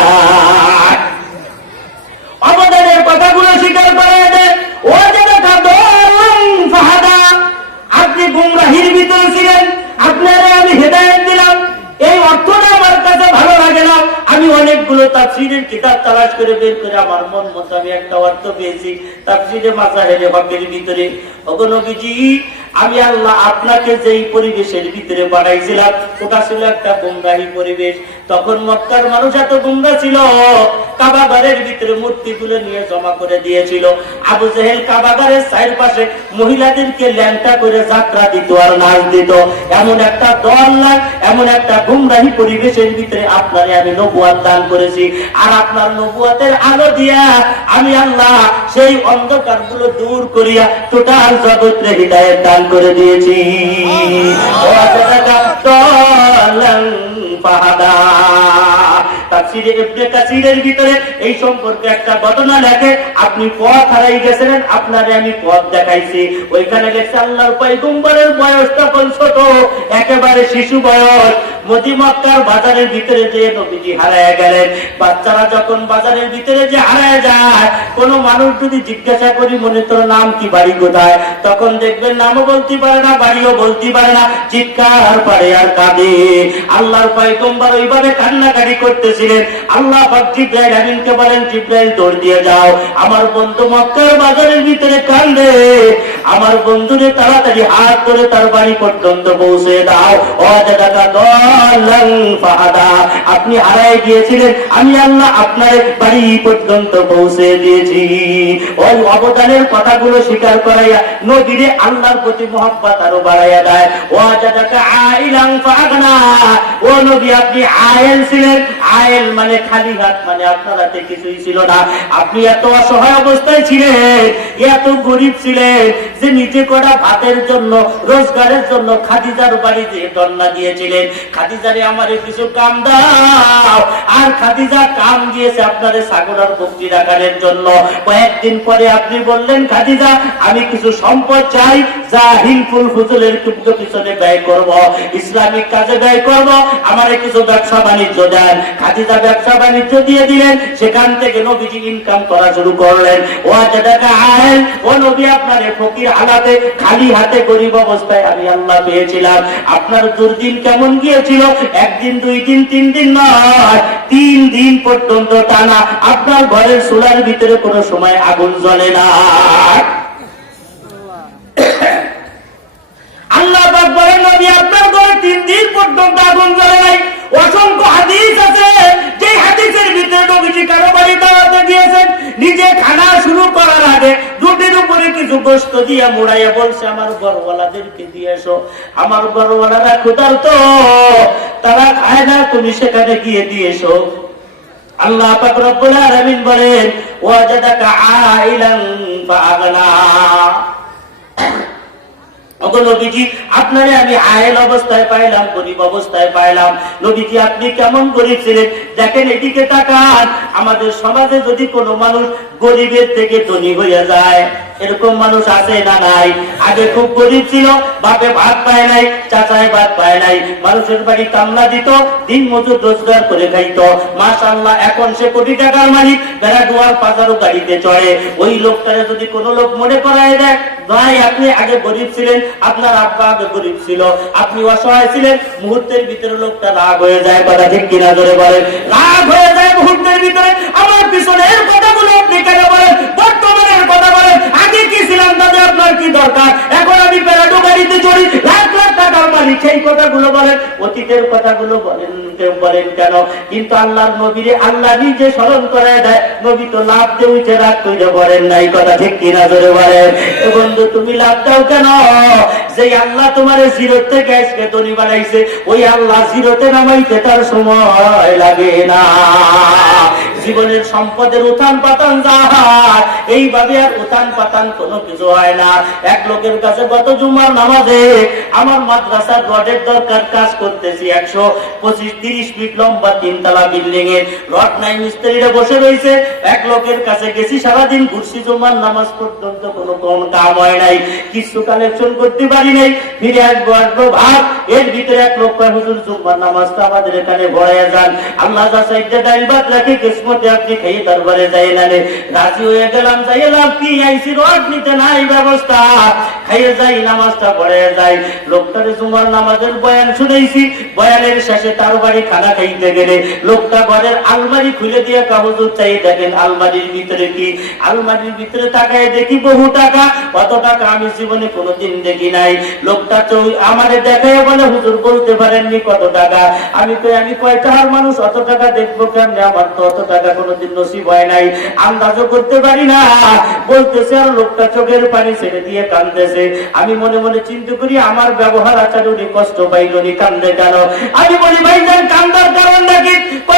অবদানের কথাগুলো স্বীকার করে দেন। ও যারা তাফসীরের কিতাব তালাশ করে বের করে আমার মন মতো আমি একটা অর্থ পেয়েছি তাফসীরে মাসাইলে হকের ভিতরে। ওগো নবীজি, আমি আল্লাহ আপনাকে যেই পরিবেশের ভিতরে পাঠাইছিলাম ওটা ছিল একটা গুমরাহী পরিবেশ। তখন মক্কার মানুষ এত গুমরা ছিল, কাবাগারের ভিতরে মূর্তিগুলো নিয়ে জমা করে দিয়েছিল। আবু জেহেল কাবাগারের চারপাশে মহিলাদেরকে ল্যাংটা করে যাত্রা দিত আর নাচ দিত। এমন একটা দল, এমন একটা গুমরাহী পরিবেশের ভিতরে আপনারে আমি নবুয়ত দান করেছি। আর আপনার নবুয়তের আলো দিয়া আমি আল্লাহ সেই অন্ধকার গুলো দূর করিয়া টোটাল জগৎরে হিদায়াত দান করে দিয়েছি। তাফসীরে ইবনে কাসীরের ভিতরে এই সম্পর্কে একটা ঘটনা লেখে, আপনি পথ হারাই গেছিলেন, আপনারে আমি পথ দেখাইছি। ওইখানে লেখছে আল্লাহর পয়গম্বরের বয়স তখন ছোট, একেবারে শিশু বয়স। মদি মক্কার বাজারের ভিতরে যে নবীজি হারায় গেলেন। বাচ্চারা যখন বাজারের ভিতরে যে হারায় যায়, কোন মানুষ যদি জিজ্ঞাসা করি মনে তোর নাম কি, বাড়ি কোথায়, তখন দেখবেন নামও বলতে পারে না, বাড়িও বলতে পারে না, চিৎকার পারে আর কাঁদে। আল্লাহর পয়গম্বর ওইভাবে কান্নাকাটি করতেছিলেন। আল্লাহ পাক জিবরাইল আমিনকে বলেন, জিবরাইল দৌড় দিয়ে যাও, আমার বন্ধু মক্কার বাজারের ভিতরে কান্দে, আমার বন্ধুরে তাড়াতাড়ি হাত ধরে তার বাড়ি পর্যন্ত পৌঁছে দাও। অজাদাকা দলান ফাহাদা, আপনি হারায় গিয়েছিলেন, আমি আল্লাহ আপনার বাড়ি পর্যন্ত পৌঁছে দিয়েছি। ওই অবদানের কথাগুলো স্বীকার করাইয়া নবীরে আল্লাহর প্রতি মহব্বত আরো বাড়াইয়া দেয়। ওয়াজাদাকা আইলান ফাগনা, ও নবী আপনি আয়েল ছিলেন। আয়েল মানে খালি হাত, মানে আপনার হাতে কিছুই ছিল না। আপনি এত অসহায় অবস্থায় ছিলেন, এত গরিব ছিলেন যে নিজে করা ভাতের জন্য, রোজগারের জন্য খাদিজার বাড়ি দিয়ে দন্না দিয়েছিলেন, খাদিজারে আমারে কিছু কাম দাও। আর খাদিজা কাম দিয়েছে আপনারে ছাগলের বকরি রাখার জন্য। কয়েকদিন পরে আপনি বললেন, খাদিজা আমি কিছু সম্পদ চাই, যা হিলফুল ফুজুলের পিছনে ব্যয় করব, ইসলামিক কাজে ব্যয় করব, আমারে কিছু ব্যবসা বাণিজ্য দেন। খাদিজা ব্যবসা বাণিজ্য দিয়ে দিলেন, সেখান থেকে নবীজি ইনকাম করা শুরু করলেন। ওয়াজাদাকা আয়েল, ও নবী আপনারে ফকির হালাতে, খালি হাতে গরিব অবস্থায় আমি আল্লাহ পেয়েছিলাম। আপনার দুর্দিন কেমন গিয়েছিল? একদিন, দুই দিন, 3 দিন নয়, 3 দিন পর্যন্ত টানা আপনার ঘরের চুলার ভিতরে কোনো সময় আগুন জ্বলে না। আল্লাহ পাক বলেন, নবী আপনার ঘরে 3 দিন পর্যন্ত আগুন জ্বলে নাই। অসংখ্য হাদিস আছে, যে হাদিসের ভিতরে নবীজি কারো বাড়ি দাওয়াতে গিয়েছেন, নিজে খানা শুরু করার আগে রুটির উপরে কিছু গোশত দিয়া মুড়াইয়া বলছে, আমার ঘরওয়ালাদেরকে দিয়ে এসো, আমার ঘরওয়ালারা ক্ষুধার্ত, তারা খায় না, তুমি সেখানে গিয়ে দিয়ে এসো। আল্লাহ পাক রব্বুল আলামিন বলেন, ওয়াজাদাকা আইলান ফাআগনা, নবীজি আপনারে আমি আয়েল অবস্থায় পাইলাম, গরিব অবস্থায় পাইলাম। নবীজি আপনি কেমন গরিব ছিলেন? দেখেন এদিকে তাকান, আমাদের সমাজে যদি কোনো মানুষ গরিবের থেকে ধনী হয়ে যায়, এরকম মানুষ আছে না নাই? আগে খুব গরিব ছিল, বাপে ভাত পায় নাই, চাচায় ভাত পায় নাই, মানুষের বাড়ি কামলা দিত, দিন মজুর রোজগার করে খাইত, মাশাআল্লাহ এখন সে কোটি টাকার মালিক, বেড়া দুয়ার পাজারও গাড়িতে চড়ে। ওই লোকটারে যদি কোনো লোক মনে করায় দেয়, ভাই আপনি আগে গরিব ছিলেন, আপনার আব্বা আগে গরিব ছিল, আপনি অসহায় ছিলেন, মুহূর্তের ভিতরে লোকটা রাগ হয়ে যায়। কথা ঠিক কিনা জোরে বলেন? রাগ হয়ে যায় মুহূর্তের ভিতরে। আমার পিছনের কথাগুলো আপনি কেন বলেন? বর্তমানের কথা বলেন। আগে কি ছিলাম তাতে আপনার কি দরকার? এখন আমি প্যারাডো গাড়িতে চড়ি, লাখ লাখ টাকার মালিক, সেই কথাগুলো বলেন। অতীতের কথাগুলো বলেন কেন? কিন্তু আল্লাহর নবীরে আল্লাহ নিজে স্মরণ করে দেয়। নবী তো লাভ দিয়ে উঠে রাগ করে বলেন নাই। কথা ঠিক কিনা জোরে বলেন? বন্ধু তুমি লাভ দাও কেন? যে আল্লাহ তোমার জিরো থেকে আজকে ধনী বানাইছে, ওই আল্লাহ জিরোতে নামাইতে তার সময় লাগে না। জীবনের সম্পদের উত্থান পাতান যায়, এইভাবে আর উত্থান পাতান কোনো কিছু হয় না। এক লোকের কাছে গত জুমার নামাজে, আমার মাদ্রাসার রডের দরকার, কাজ করতেছি, 125-30 ফিট লম্বা 3 তলা বিল্ডিং এর রড নাই, মিস্ত্রিরা বসে রয়েছে। এক লোকের কাছে গেছি, সারাদিন ঘুরছি, জুমার নামাজ পর্যন্ত কোনো কম কাম হয় নাই, কিছু কালেকশন করতে পারি নাই, ফিরে আসবো ভাব। এর ভিতরে এক লোক কয়, হুজুর জুমার নামাজটা আমাদের এখানে ভরাইয়া যান, আল্লাহ যা চাইতে ডাইল ভাত রাখি, কিসমত মতে আপনি খাইয়ে তারপরে যাই না রে। রাজি হয়ে গেলাম, যাই এলাম কি আইসি রড নিতে নাই ব্যবস্থা, খাইয়ে যাই নামাজটা পড়ে যাই। লোকটারে জুমার নামাজের বয়ান শুনেছি, বয়ানের শেষে তার বাড়ি খানা খাইতে গেলে লোকটা ঘরের আলমারি খুলে দিয়ে কাগজ চাই, দেখেন আলমারির ভিতরে কি, আলমারির ভিতরে তাকায় দেখি বহু টাকা। অত টাকা আমি জীবনে কোনোদিন দেখি নাই। লোকটা তো আমারে দেখায় বলে, হুজুর বলতে পারেননি কত টাকা? আমি কয় টাকার মানুষ, অত টাকা দেখবো কেমনে? আমার তো অত টাকা কোনোদিন নসিব হয় নাই, আন্দাজও করতে পারি না। বলতেছে আর লোকটা চোখের পানি ছেড়ে দিয়ে কাঁদতেছে। আমি মনে মনে চিন্তা করি আমার ব্যবহার আচার উনি কষ্ট পাইল, উনি কান্দে কেন? আমি বলি ভাইজান কান্দার কারণ নাকি?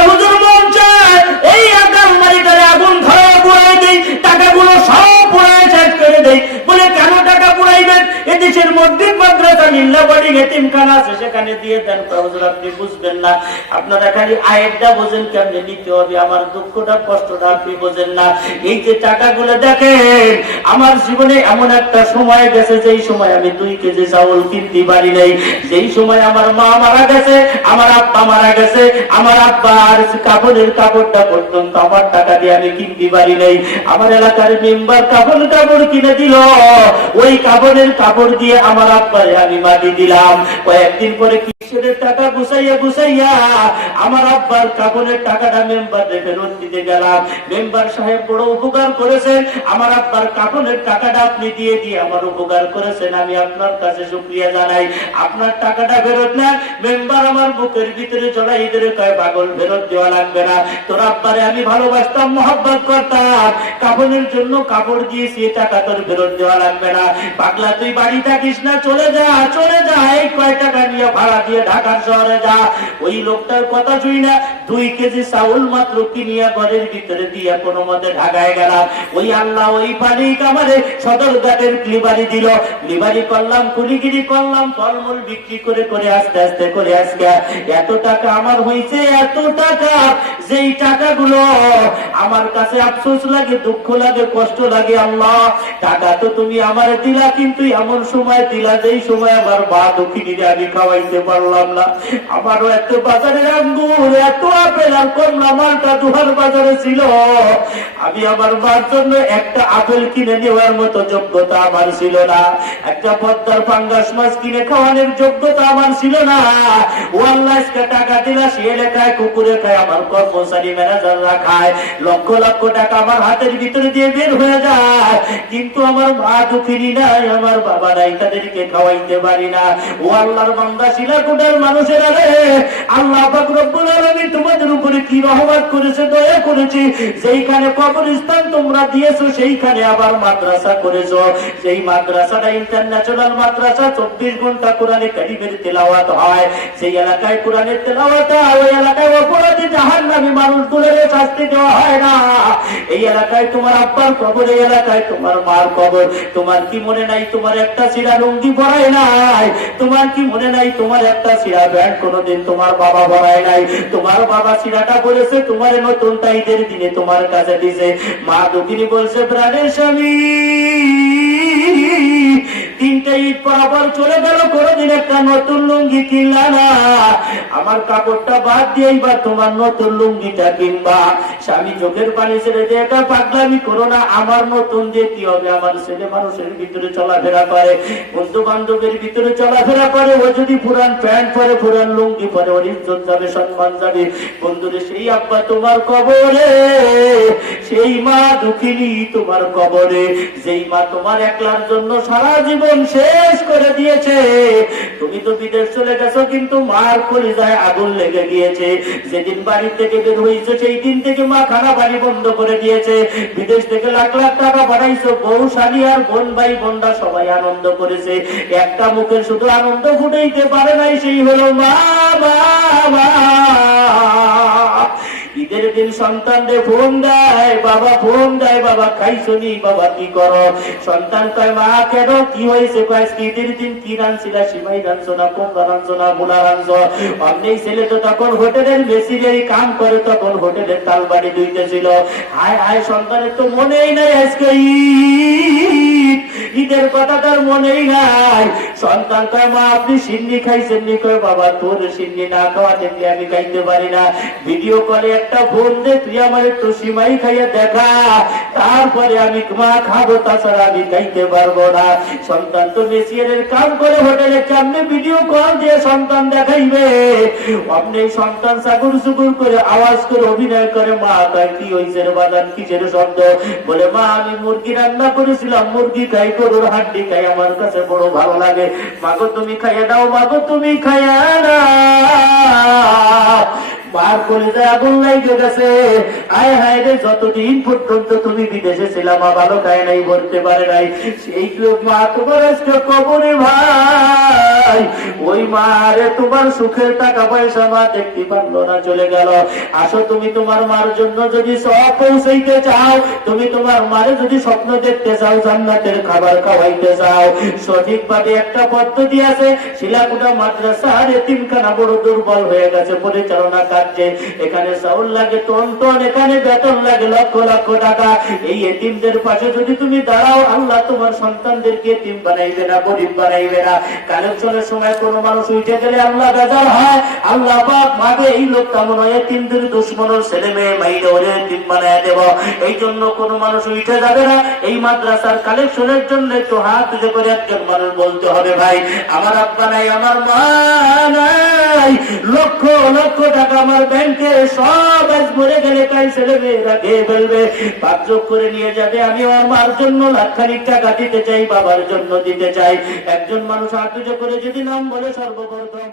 হুজুর মন চায় এই আলমারিটারে আগুন ধরে পুড়াই দেই, টাকাগুলো সব পুড়ায় শেষ করে দেই। বলে কেন টাকা পুড়াইবেন? এদেশের মসজিদ মাদ্রাসা লিল্লা বোর্ডিং এতিমখানা আছে, সেখানে দিয়ে দেন। হুজুর আপনি বুঝবেন না, আপনারা খালি আয়েরটা বোঝেন, কেমনে নিতে হবে, আমার দুঃখটা কষ্টটা আপনি বোঝেন না। এই যে টাকাগুলো দেখেন, আমার জীবনে এমন একটা সময় গেছে যেই সময় আমি 2 কেজি চাউল কিনতে পারি নাই, যেই সময় আমার মা মারা গেছে, আমার আব্বা মারা গেছে, আমার আব্বার কাপড়ের কাপড়টা পর্যন্ত আমার টাকা দিয়ে আমি কিনতে পারি নাই। আমার এলাকার মেম্বার কাপড় কিনে দিল, ওই কাপড়ের কাপড় দিয়ে আমার আব্বারে আমি মাটি দিলাম। কয়েকদিন পরে কিসের টাকা গুছাইয়া আমার আব্বার কাপড়ের টাকাটা মেম্বারে ফেরত দিতে গেলাম। মেম্বার সাহেব বড় উপকার করেছেন, আমার আব্বার কাপড়ের টাকাটা আপনি দিয়ে আমার উপকার করেছেন, আমি আপনার কাছে শুকরিয়া জানাই। আপনার টাকাটা ফেরত নেন। মেম্বার আমার বুকের ভিতরে জড়াই ধরে কয়, পাগল, ফেরত দেওয়া লাগবে না, তোর আব্বারে আমি ভালোবাসতাম, মহব্বত করতাম, কাপড়ের জন্য কাপড় দিয়েছি, টাকা তোর ফেরত দেওয়া লাগবে না। পাগলা তুই বাড়ি থাকিস না, চলে যা এই কয় টাকা নিয়ে ভাড়া দিয়ে ঢাকার শহরে যা। ওই লোকটার কথা শুই না 2 কেজি চাউল মাত্র কিনিয়া ঘরের ভিতরে দিয়ে কোনো মতে ঢাকায় গেলাম। ওই আল্লাহ ওই পানি কামারে সদরঘাটের ক্লিবারি দিল, ক্লিবারি করলাম, কুলিগিরি করলাম, ফলমূল বিক্রি করে আস্তে আস্তে করে আজকে এত টাকা আমার হয়েছে, এত টাকা, যেই টাকাগুলো আমার কাছে আফসোস লাগে, দুঃখ লাগে, কষ্ট লাগে। আল্লাহ টাকা তো তুমি আমার দিলা, কিন্তু এমন সময় দিলা যেই সময় আমার মা দুঃখিনীরে আমি খাওয়াইতে পারলাম না। আমারও এত বাজারের আঙ্গুর, এত আপেল আর কমলা মালটা দুহার বাজারে ছিল, আমি আমার মার জন্য একটা আপেল কিনে নেওয়ার মতো যোগ্যতা আমার ছিল না, একটা পদ্মার পাঙ্গাস মাছ কিনে খাওয়ানোর যোগ্যতা আমার ছিল না। ও আল্লাহ টাকা দিলা, সে এলাকায় কুকুরে খায়, আমার কর্মচারী ম্যানেজাররা খায়, লক্ষ লক্ষ টাকা আমার হাতের ভিতরে দিয়ে বের হয়ে যায়, কিন্তু আমার মা দুঃখিনী নাই, আমার বাবা নাই, তাদেরকে খাওয়াইতে পারি না। ও আল্লাহর বান্দা শিলাকুটার মানুষেরা রে, আল্লাহ পাক রব্বুল আলামিন তোমাদের উপরে কি রহমত করেছে, দয়া করেছে। যেইখানে কবরস্থান তোমরা দিয়েছো, সেইখানে আবার মাদ্রাসা করেছো। সেই মাদ্রাসাটা ইন্টারন্যাশনাল মাদ্রাসা, 24 ঘন্টা কোরআনে কারীমের তেলাওয়াত হয়। সেই এলাকায় কোরআনের তেলাওয়াত হয়, ওই এলাকায় অপরাধী জাহান্নামী মানুষগুলোর শাস্তি দেওয়া হয় না। এই এলাকায় তোমার আব্বার কবর, এই এলাকায় তোমার মার কবর। তোমার কি মনে নাই তোমার একটা ছিঁড়া লুঙ্গি পরায় নাই? তোমার কি মনে নাই তোমার একটা ছিঁড়া প্যান্ট কোনোদিন তোমার বাবা পরায় নাই? তোমার বাবা ছিঁড়াটা বলেছে তোমার নতুন তাইদের দিনে তোমার কাছে দিছে। মা দুঃখিনী বলছে, প্রাণের স্বামী 3টে ঈদ পরাপর চলে গেল, কোনদিন একটা নতুন লুঙ্গি কিনলা না। আমার কাপড়টা বাদ দিয়ে এবার তোমার নতুন লুঙ্গিটা কিনবা। স্বামী চোখের পানি ছেড়ে দিয়ে, এটা পাগলামি করো না, আমার নতুন দিয়ে কি হবে? আমার ছেলে মানুষের ভিতরে চলাফেরা করে, বন্ধু বান্ধবের ভিতরে চলাফেরা করে, ও যদি পুরান প্যান্ট পরে, পুরান লুঙ্গি পরে, ওর ইজ্জত যাবে, সম্মান যাবে। বন্ধুরে, সেই আব্বা তোমার কবরে, সেই মা দুঃখিনী তোমার কবরে, যেই মা তোমার একলার জন্য সারা জীবন শেষ করে দিয়েছে। তুমি তো বিদেশ চলে গেছো, কিন্তু মার কলিজায় আগুন লেগে গিয়েছে। যেদিন বাড়ি থেকে বের হয়েছে, সেই দিন থেকে মা খানা বাড়ি বন্ধ করে দিয়েছে। বিদেশ থেকে লাখ লাখ টাকা পাঠাইছো, বউ শালী আর বোন ভাই বোনরা সবাই আনন্দ করেছে, একটা মুখে শুধু আনন্দ ফুটাইতে পারে নাই, সেই হলো মা। ঈদের দিন সন্তানদের ফোন দেয়, বাবা ফোন দেয়, বাবা খাইছো নি, বাবা কি করো? সন্তান কয়, মা কেন, কি হয়েছে? কয়, ঈদের দিন কি রাঁধছিল, সিমাই রাঁধছো না, কুমড়া রাঁধছো না, বুলা রাঁধছো? অমনি ছেলে তো তখন হোটেলের মেসিনেরই কাম করে, তখন হোটেলের তালবাড়ি ধুইতেছিল। হায় হায়, সন্তানের তো মনেই নাই আজকে ঈদের কথা, তার মনেই নাই। সন্তান কয় মা আপনি সিন্নি খাইছেন নি? কয় বাবা তোর সিন্নি না খাওয়া দেখলে আমি খাইতে পারি না। ভিডিও কলে একটা ফোন দে, তুই আমার একটু সিমাই খাইয়ে দেখা, তারপরে আমি মা খাবো, তাছাড়া আমি খাইতে পারবো না। সন্তান তো মেসিয়ারের কাম করে হোটেলে, কেমনে ভিডিও কল দিয়ে সন্তান দেখাইবে? অমনি সন্তান সাগুর সুগুর করে আওয়াজ করে অভিনয় করে, মা কয় কি হইছে রে বাদান, কিসের শব্দ? বলে মা আমি মুরগি রান্না করেছিলাম, মুরগি খাই, গরুর হাড্ডি খাই, আমার কাছে বড় ভালো লাগে। মাগো তুমি খাইয়া দাও, মাগো তুমি খাইয়া দাও। মার কলিজায় আগুন লাগে গেছে। আয় হায় রে, যতদিন পর্যন্ত তুমি বিদেশে ছিলাম মা ভালো খায় নাই, ভরতে পারে নাই, সেই মা তোমার আজকে কবরে ভাই। ওই মা রে তোমার সুখের টাকা পয়সা মা দেখতে পারলো না, চলে গেল। আসো তুমি তোমার মার জন্য যদি সব পৌঁছাইতে চাও, তুমি তোমার মারে যদি স্বপ্ন দেখতে চাও, জান্নাতের খাবার খাওয়াইতে চাও, সঠিকভাবে একটা পদ্ধতি আছে। শিলাকুটা মাদ্রাসার এতিমখানা বড় দুর্বল হয়ে গেছে পরিচালনা কার্যে। এখানে চাউল লাগে টন টন, এখানে বেতন লাগে লক্ষ লক্ষ টাকা। এই এতিমদের পাশে যদি তুমি দাঁড়াও, আল্লাহ তোমার সন্তানদেরকে এতিম বানাইবে না, গরিব বানাইবে না। কালেকশনের সময় কোনো মানুষ উঠে গেলে আল্লাহ বেজার হয়। আল্লাহ পাক ভাবে এই লোকটা মনে হয় এতিমদের দুশ্মনের ছেলে মেয়ে, মাইরে ওরে এতিম বানায় দেব। এই জন্য কোনো মানুষ উঠে যাবে না। এই মাদ্রাসার কালেকশনের জন্য একটু হাত উঠে করে একজন মানুষ বলতে হবে, ভাই আমার আব্বা নাই, আমার মা নাই, লক্ষ লক্ষ টাকা আমার ব্যাংকে, সব আজ মরে গেলে কাল ছেলে মেয়েরা খেয়ে ফেলবে, পাকযোগ করে নিয়ে যাবে। আমি আমার মার জন্য লাখখানিক টাকা দিতে চাই, বাবার জন্য দিতে চাই। একজন মানুষ হাত উঁচু করে যদি নাম বলে সর্বপ্রথম